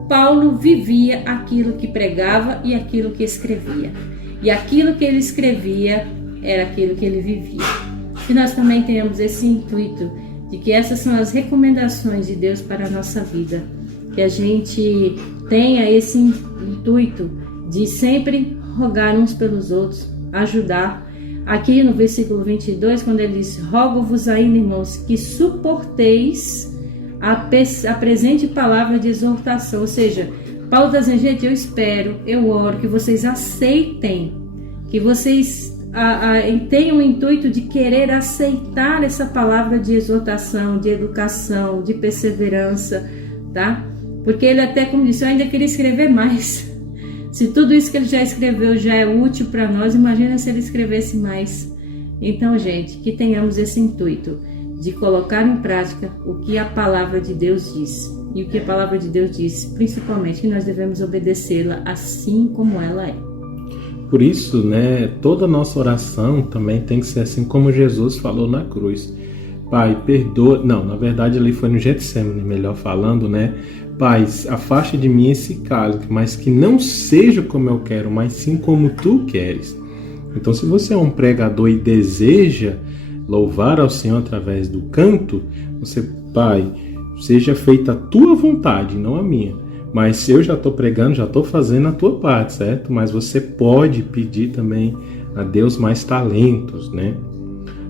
Paulo vivia aquilo que pregava e aquilo que escrevia. E aquilo que ele escrevia era aquilo que ele vivia. Que nós também tenhamos esse intuito de que essas são as recomendações de Deus para a nossa vida. Que a gente tenha esse intuito de sempre rogar uns pelos outros, ajudar. Aqui no versículo 22, quando ele diz: rogo-vos ainda, irmãos, que suporteis a presente palavra de exortação. Ou seja, Paulo está dizendo: gente, eu espero, eu oro que vocês aceitem, que vocês tenham o intuito de querer aceitar essa palavra de exortação, de educação, de perseverança, tá? Porque ele até, como disse, eu ainda queria escrever mais. Se tudo isso que ele já escreveu já é útil para nós, imagina se ele escrevesse mais. Então, gente, que tenhamos esse intuito de colocar em prática o que a palavra de Deus diz. E o que a palavra de Deus diz, principalmente, que nós devemos obedecê-la assim como ela é. Por isso, né, toda a nossa oração também tem que ser assim como Jesus falou na cruz. Pai, perdoa... Não, na verdade ali foi no Getsemane, melhor falando, né? Pai, afasta de mim esse cálice, mas que não seja como eu quero, mas sim como tu queres. Então, se você é um pregador e deseja louvar ao Senhor através do canto, você, Pai, seja feita a tua vontade, não a minha. Mas se eu já estou pregando, já estou fazendo a tua parte, certo? Mas você pode pedir também a Deus mais talentos, né?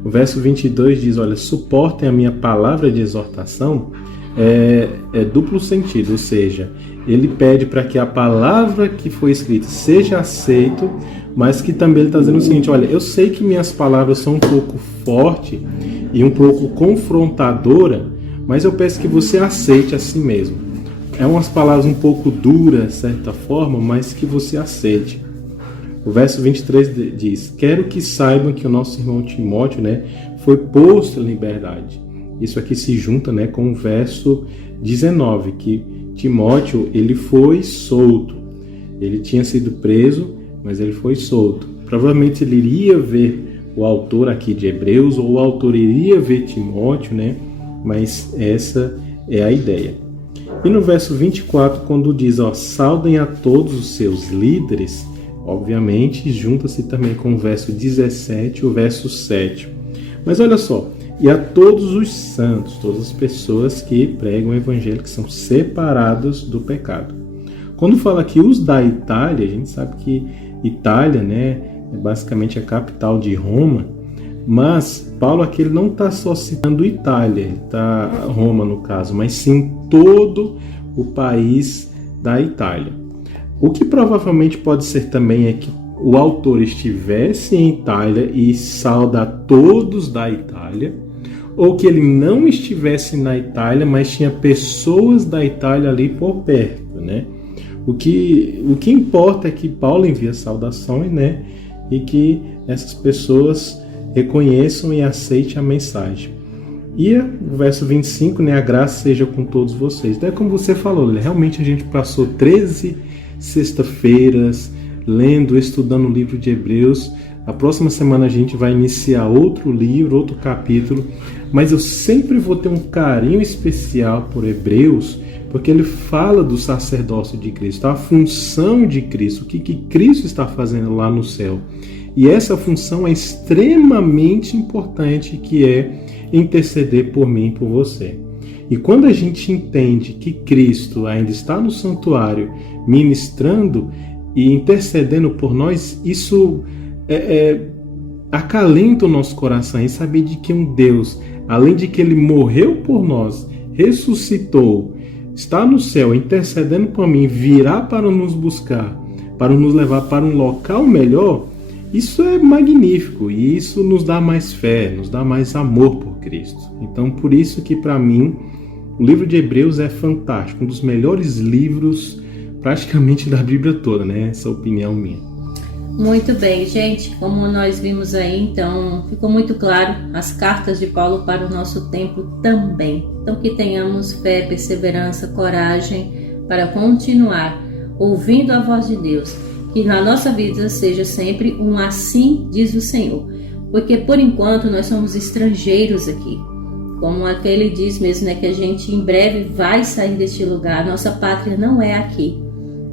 O verso 22 diz, olha, suportem a minha palavra de exortação. É duplo sentido, ou seja, ele pede para que a palavra que foi escrita seja aceita, mas que também ele está dizendo o seguinte, olha, eu sei que minhas palavras são um pouco fortes e um pouco confrontadora, mas eu peço que você aceite a si mesmo. É umas palavras um pouco duras, de certa forma, mas que você aceite. O verso 23 diz, quero que saibam que o nosso irmão Timóteo, né, foi posto em liberdade. Isso aqui se junta, né, com o verso 19, que Timóteo ele foi solto. Ele tinha sido preso, mas ele foi solto. Provavelmente ele iria ver o autor aqui de Hebreus, ou o autor iria ver Timóteo, né? Mas essa é a ideia. E no verso 24, quando diz, saudem a todos os seus líderes, obviamente junta-se também com o verso 17 e o verso 7. Mas olha só, e a todos os santos, todas as pessoas que pregam o evangelho, que são separados do pecado. Quando fala aqui os da Itália, a gente sabe que Itália, né, é basicamente a capital de Roma, mas Paulo aqui ele não está só citando Itália, Roma no caso, mas sim todo o país da Itália. O que provavelmente pode ser também é que o autor estivesse em Itália e sauda a todos da Itália, ou que ele não estivesse na Itália, mas tinha pessoas da Itália ali por perto, né? O que importa é que Paulo envia saudações, né? E que essas pessoas reconheçam e aceitem a mensagem. E o verso 25, né? A graça seja com todos vocês. Então é como você falou, realmente a gente passou 13 sexta-feiras lendo, estudando o livro de Hebreus. A próxima semana a gente vai iniciar outro livro, outro capítulo, mas eu sempre vou ter um carinho especial por Hebreus, porque ele fala do sacerdócio de Cristo, a função de Cristo, o que Cristo está fazendo lá no céu. E essa função é extremamente importante, que é interceder por mim e por você. E quando a gente entende que Cristo ainda está no santuário, ministrando e intercedendo por nós, isso acalenta o nosso coração em saber de que um Deus, além de que Ele morreu por nós, ressuscitou, está no céu intercedendo por mim, virá para nos buscar, para nos levar para um local melhor. Isso é magnífico e isso nos dá mais fé, nos dá mais amor por Cristo. Então, por isso que para mim o livro de Hebreus é fantástico, um dos melhores livros praticamente da Bíblia toda, né? Essa é a opinião minha. Muito bem, gente, como nós vimos aí, então ficou muito claro as cartas de Paulo para o nosso tempo também. Então que tenhamos fé, perseverança, coragem para continuar ouvindo a voz de Deus, que na nossa vida seja sempre um assim diz o Senhor, porque por enquanto nós somos estrangeiros aqui, como aquele diz mesmo, né, que a gente em breve vai sair deste lugar, nossa pátria não é aqui,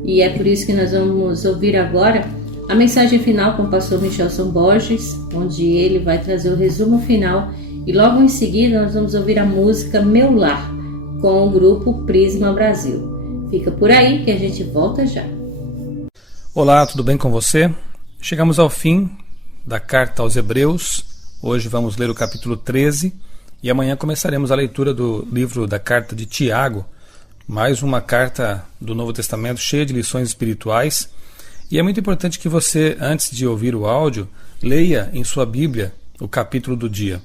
e é por isso que nós vamos ouvir agora a mensagem final com o pastor Michelson Borges, onde ele vai trazer o resumo final, e logo em seguida nós vamos ouvir a música Meu Lar, com o grupo Prisma Brasil. Fica por aí que a gente volta já. Olá, tudo bem com você? Chegamos ao fim da carta aos Hebreus. Hoje vamos ler o capítulo 13 e amanhã começaremos a leitura do livro da carta de Tiago, mais uma carta do Novo Testamento cheia de lições espirituais. E é muito importante que você, antes de ouvir o áudio, leia em sua Bíblia o capítulo do dia.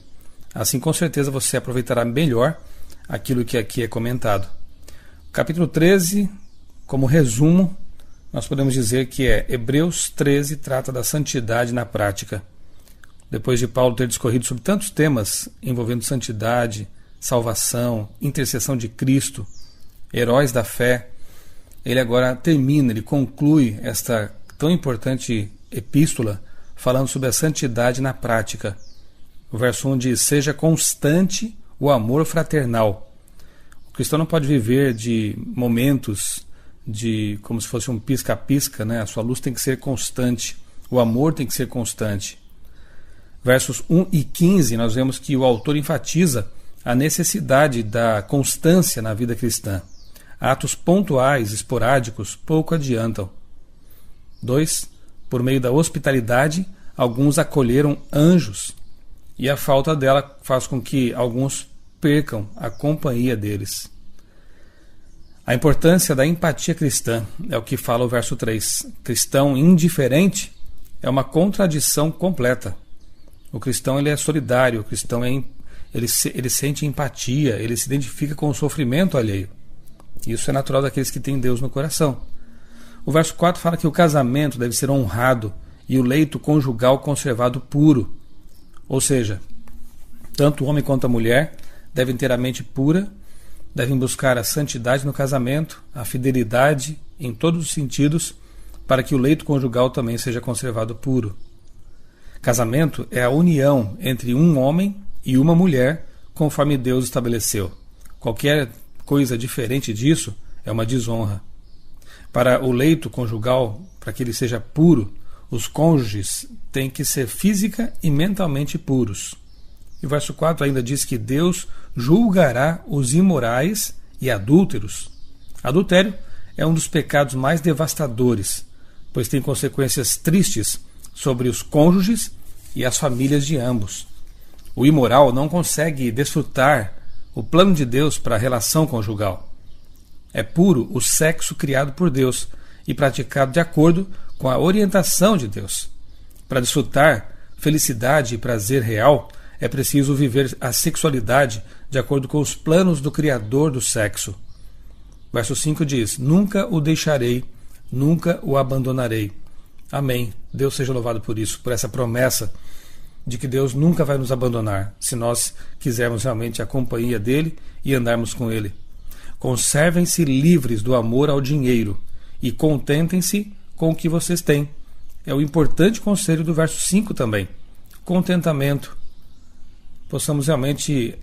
Assim, com certeza, você aproveitará melhor aquilo que aqui é comentado. O capítulo 13, como resumo, nós podemos dizer que Hebreus 13 trata da santidade na prática. Depois de Paulo ter discorrido sobre tantos temas envolvendo santidade, salvação, intercessão de Cristo, heróis da fé, ele agora termina, ele conclui esta tão importante epístola falando sobre a santidade na prática. O verso 1 diz: seja constante o amor fraternal. O cristão não pode viver de momentos de como se fosse um pisca-pisca, né? A sua luz tem que ser constante, o amor tem que ser constante. Versos 1 e 15 nós vemos que o autor enfatiza a necessidade da constância na vida cristã. Atos pontuais, esporádicos, pouco adiantam. 2. Por meio da hospitalidade, alguns acolheram anjos, e a falta dela faz com que alguns percam a companhia deles. A importância da empatia cristã é o que fala o verso 3. Cristão indiferente é uma contradição completa. O cristão ele é solidário, o cristão ele sente empatia, ele se identifica com o sofrimento alheio. Isso é natural daqueles que têm Deus no coração. O verso 4 fala que o casamento deve ser honrado e o leito conjugal conservado puro. Ou seja, tanto o homem quanto a mulher devem ter a mente pura, devem buscar a santidade no casamento, a fidelidade em todos os sentidos, para que o leito conjugal também seja conservado puro. Casamento é a união entre um homem e uma mulher, conforme Deus estabeleceu. Qualquer coisa diferente disso é uma desonra. Para o leito conjugal, para que ele seja puro, os cônjuges têm que ser física e mentalmente puros. E o verso 4 ainda diz que Deus julgará os imorais e adúlteros. Adultério é um dos pecados mais devastadores, pois tem consequências tristes sobre os cônjuges e as famílias de ambos. O imoral não consegue desfrutar o plano de Deus para a relação conjugal. É puro o sexo criado por Deus e praticado de acordo com a orientação de Deus. Para desfrutar felicidade e prazer real, é preciso viver a sexualidade de acordo com os planos do Criador do sexo. Verso 5 diz: nunca o deixarei, nunca o abandonarei. Amém. Deus seja louvado por isso, por essa promessa de que Deus nunca vai nos abandonar, se nós quisermos realmente a companhia dele e andarmos com ele. Conservem-se livres do amor ao dinheiro e contentem-se com o que vocês têm. É o importante conselho do verso 5 também. Contentamento. Possamos realmente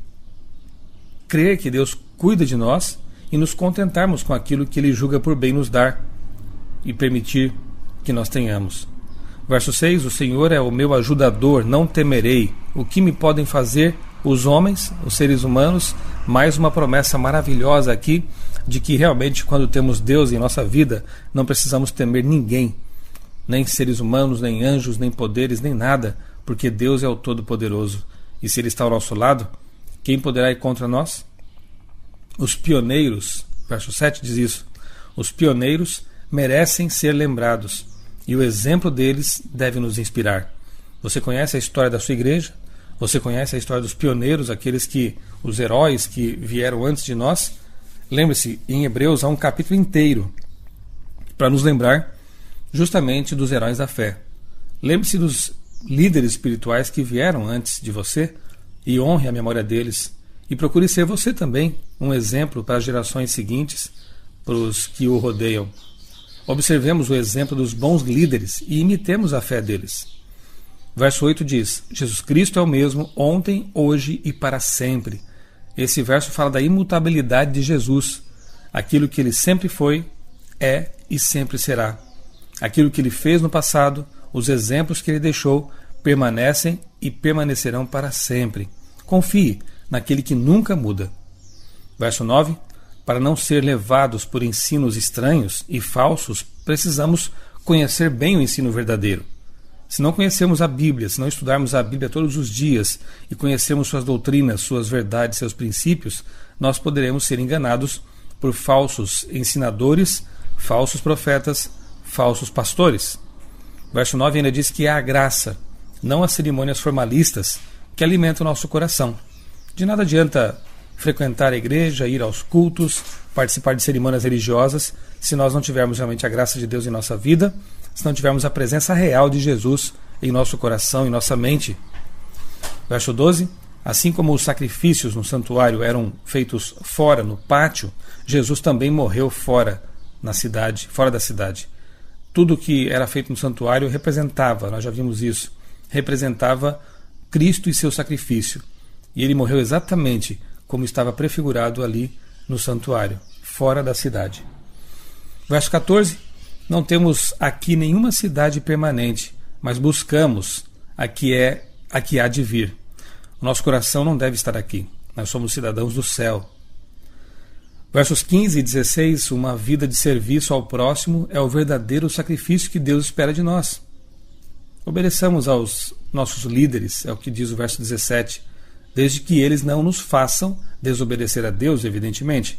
crer que Deus cuida de nós e nos contentarmos com aquilo que Ele julga por bem nos dar e permitir que nós tenhamos. Verso 6, o Senhor é o meu ajudador, não temerei. O que me podem fazer os homens, os seres humanos? Mais uma promessa maravilhosa aqui, de que realmente quando temos Deus em nossa vida, não precisamos temer ninguém, nem seres humanos, nem anjos, nem poderes, nem nada, porque Deus é o Todo-Poderoso. E se Ele está ao nosso lado, quem poderá ir contra nós? Os pioneiros, verso 7 diz isso, os pioneiros merecem ser lembrados, e o exemplo deles deve nos inspirar. Você conhece a história da sua igreja? Você conhece a história dos pioneiros, os heróis que vieram antes de nós? Lembre-se, em Hebreus há um capítulo inteiro para nos lembrar justamente dos heróis da fé. Lembre-se dos líderes espirituais que vieram antes de você e honre a memória deles. E procure ser você também um exemplo para as gerações seguintes, para os que o rodeiam. Observemos o exemplo dos bons líderes e imitemos a fé deles. Verso 8 diz: Jesus Cristo é o mesmo ontem, hoje e para sempre. Esse verso fala da imutabilidade de Jesus. Aquilo que Ele sempre foi, é e sempre será. Aquilo que Ele fez no passado, os exemplos que Ele deixou, permanecem e permanecerão para sempre. Confie naquele que nunca muda. Verso 9: para não ser levados por ensinos estranhos e falsos, precisamos conhecer bem o ensino verdadeiro. Se não conhecermos a Bíblia, se não estudarmos a Bíblia todos os dias e conhecermos suas doutrinas, suas verdades, seus princípios, nós poderemos ser enganados por falsos ensinadores, falsos profetas, falsos pastores. Verso 9 ainda diz que é a graça, não as cerimônias formalistas, que alimentam o nosso coração. De nada adianta frequentar a igreja, ir aos cultos, participar de cerimônias religiosas, se nós não tivermos realmente a graça de Deus em nossa vida, se não tivermos a presença real de Jesus em nosso coração, em nossa mente. Verso 12: assim como os sacrifícios no santuário eram feitos fora, no pátio, Jesus também morreu fora, na cidade, fora da cidade. Tudo que era feito no santuário representava, nós já vimos isso, representava Cristo e seu sacrifício. E Ele morreu exatamente como estava prefigurado ali no santuário, fora da cidade. Verso 14: não temos aqui nenhuma cidade permanente, mas buscamos a que há de vir. O nosso coração não deve estar aqui, nós somos cidadãos do céu. Versos 15 e 16, uma vida de serviço ao próximo é o verdadeiro sacrifício que Deus espera de nós. Obedeçamos aos nossos líderes, é o que diz o verso 17, desde que eles não nos façam desobedecer a Deus, evidentemente.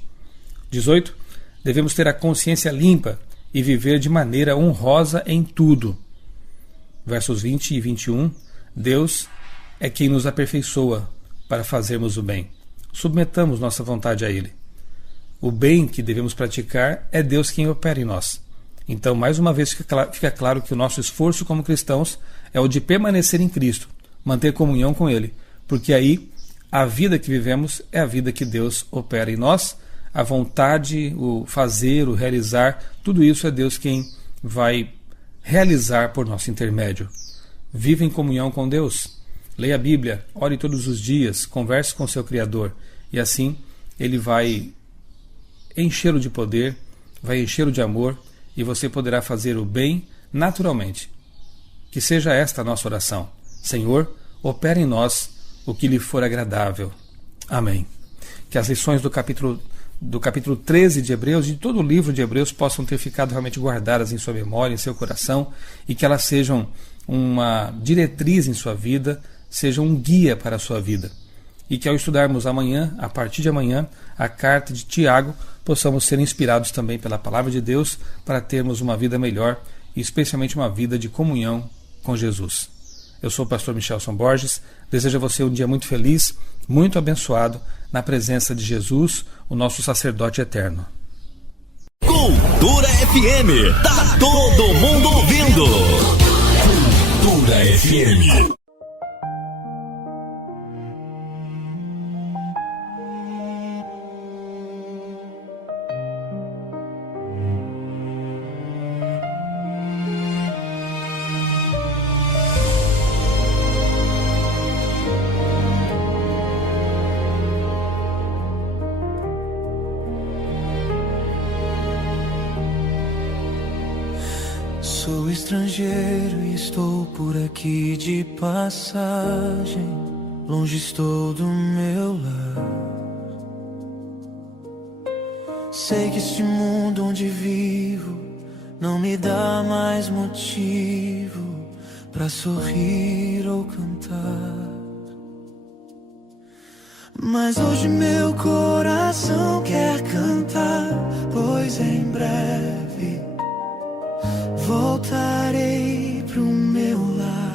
18, devemos ter a consciência limpa e viver de maneira honrosa em tudo. Versos 20 e 21, Deus é quem nos aperfeiçoa para fazermos o bem. Submetamos nossa vontade a Ele. O bem que devemos praticar é Deus quem opera em nós. Então, mais uma vez, fica claro que o nosso esforço como cristãos é o de permanecer em Cristo, manter comunhão com Ele, porque aí a vida que vivemos é a vida que Deus opera em nós, a vontade, o fazer, o realizar, tudo isso é Deus quem vai realizar por nosso intermédio. Viva em comunhão com Deus, leia a Bíblia, ore todos os dias, converse com seu Criador, e assim Ele vai enchê-lo de poder, vai enchê-lo de amor e você poderá fazer o bem naturalmente. Que seja esta a nossa oração. Senhor, opera em nós o que lhe for agradável. Amém. Que as lições do capítulo 13 de Hebreus e de todo o livro de Hebreus possam ter ficado realmente guardadas em sua memória, em seu coração, e que elas sejam uma diretriz em sua vida, sejam um guia para a sua vida. E que ao estudarmos amanhã, a partir de amanhã, a carta de Tiago, possamos ser inspirados também pela palavra de Deus para termos uma vida melhor e especialmente uma vida de comunhão com Jesus. Eu sou o pastor Michelson Borges, desejo a você um dia muito feliz, muito abençoado, na presença de Jesus, o nosso sacerdote eterno. Cultura FM, tá todo mundo ouvindo. Cultura FM. Sou estrangeiro e estou por aqui de passagem. Longe estou do meu lar. Sei que este mundo onde vivo não me dá mais motivo pra sorrir ou cantar. Mas hoje meu coração quer cantar, pois em breve voltarei pro meu lar.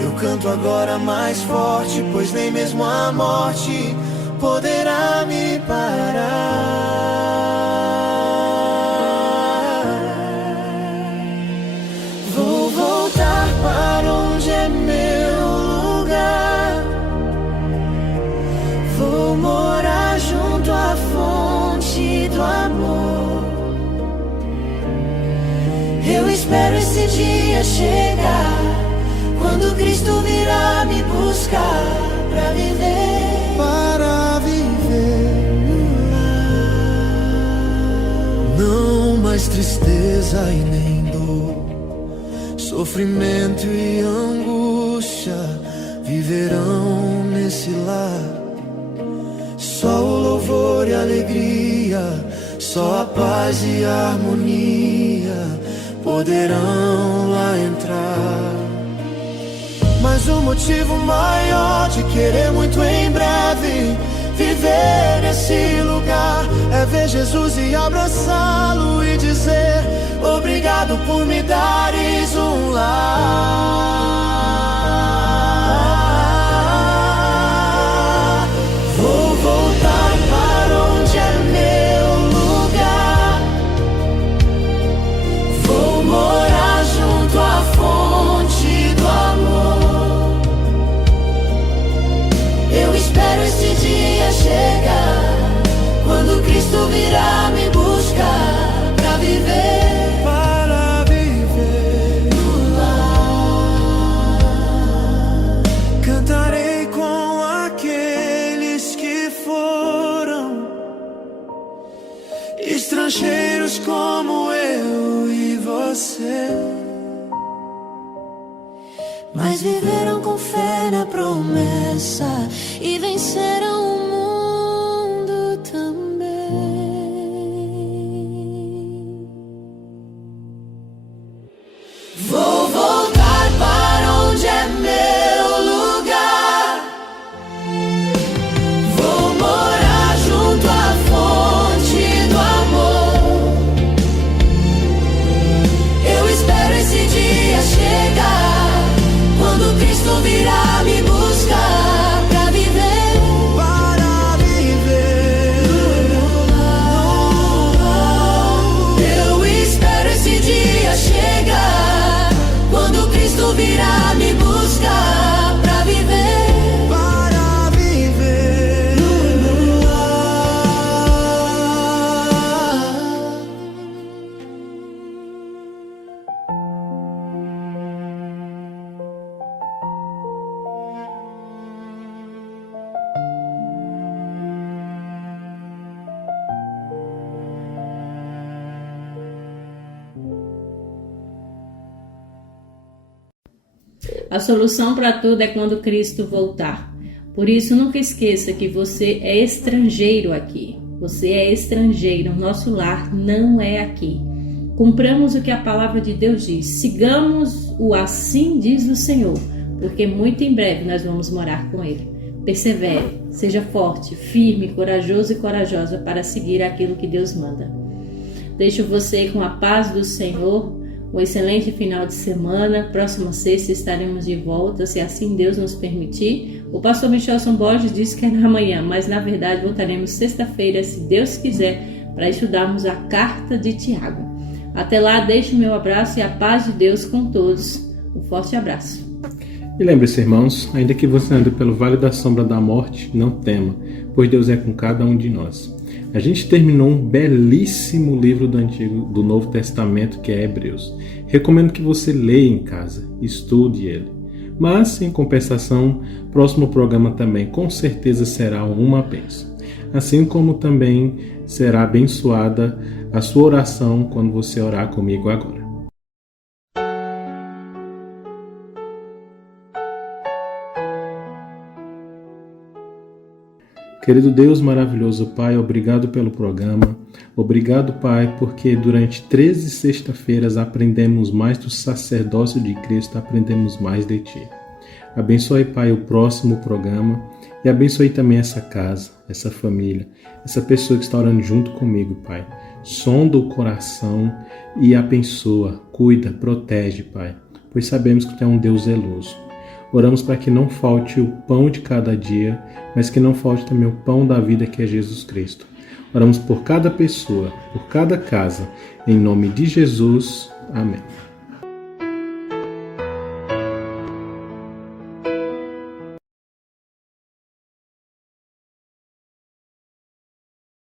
Eu canto agora mais forte, pois nem mesmo a morte poderá me parar. Vou voltar para onde é meu lugar. Vou morar junto à fonte do amor. Eu espero esse dia chegar, quando Cristo virá me buscar pra viver no lar. Não mais tristeza e nem dor, sofrimento e angústia viverão nesse lar. Só o louvor e a alegria, só a paz e a harmonia poderão lá entrar. Mas o motivo maior de querer muito em breve viver nesse lugar é ver Jesus e abraçá-lo e dizer: obrigado por me dares um lar. Vou voltar para onde é meu lugar. Vou morar junto à fonte do amor. Eu espero esse dia chegar, quando Cristo virá me buscar pra viver no lar. Cantarei com aqueles que foram estrangeiros como eu e você, mas viveram com fé na promessa e venceram o mundo também. Vou voltar para onde é meu lugar. Vou morar junto à fonte do amor. Eu espero esse dia chegar, quando Cristo virá me buscar pra viver no lar. A solução para tudo é quando Cristo voltar. Por isso, nunca esqueça que você é estrangeiro aqui. Você é estrangeiro, o nosso lar não é aqui. Cumpramos o que a palavra de Deus diz. Sigamos o assim diz o Senhor, porque muito em breve nós vamos morar com Ele. Persevere, seja forte, firme, corajoso e corajosa para seguir aquilo que Deus manda. Deixo você com a paz do Senhor. Um excelente final de semana. Próxima sexta estaremos de volta, se assim Deus nos permitir. O pastor Michelson Borges disse que é na manhã, mas na verdade voltaremos sexta-feira, se Deus quiser, para estudarmos a carta de Tiago. Até lá, deixo meu abraço e a paz de Deus com todos. Um forte abraço. E lembre-se, irmãos, ainda que você ande pelo vale da sombra da morte, não tema, pois Deus é com cada um de nós. A gente terminou um belíssimo livro do Novo Testamento, que é Hebreus. Recomendo que você leia em casa, estude ele. Mas, em compensação, próximo programa também com certeza será uma bênção. Assim como também será abençoada a sua oração quando você orar comigo agora. Querido Deus maravilhoso Pai, obrigado pelo programa. Obrigado, Pai, porque durante 13 sexta-feiras aprendemos mais do sacerdócio de Cristo, aprendemos mais de Ti. Abençoe, Pai, o próximo programa e abençoe também essa casa, essa família, essa pessoa que está orando junto comigo, Pai. Sonda o coração e abençoa, cuida, protege, Pai, pois sabemos que Tu é um Deus zeloso. Oramos para que não falte o pão de cada dia, mas que não falte também o pão da vida, que é Jesus Cristo. Oramos por cada pessoa, por cada casa, em nome de Jesus. Amém.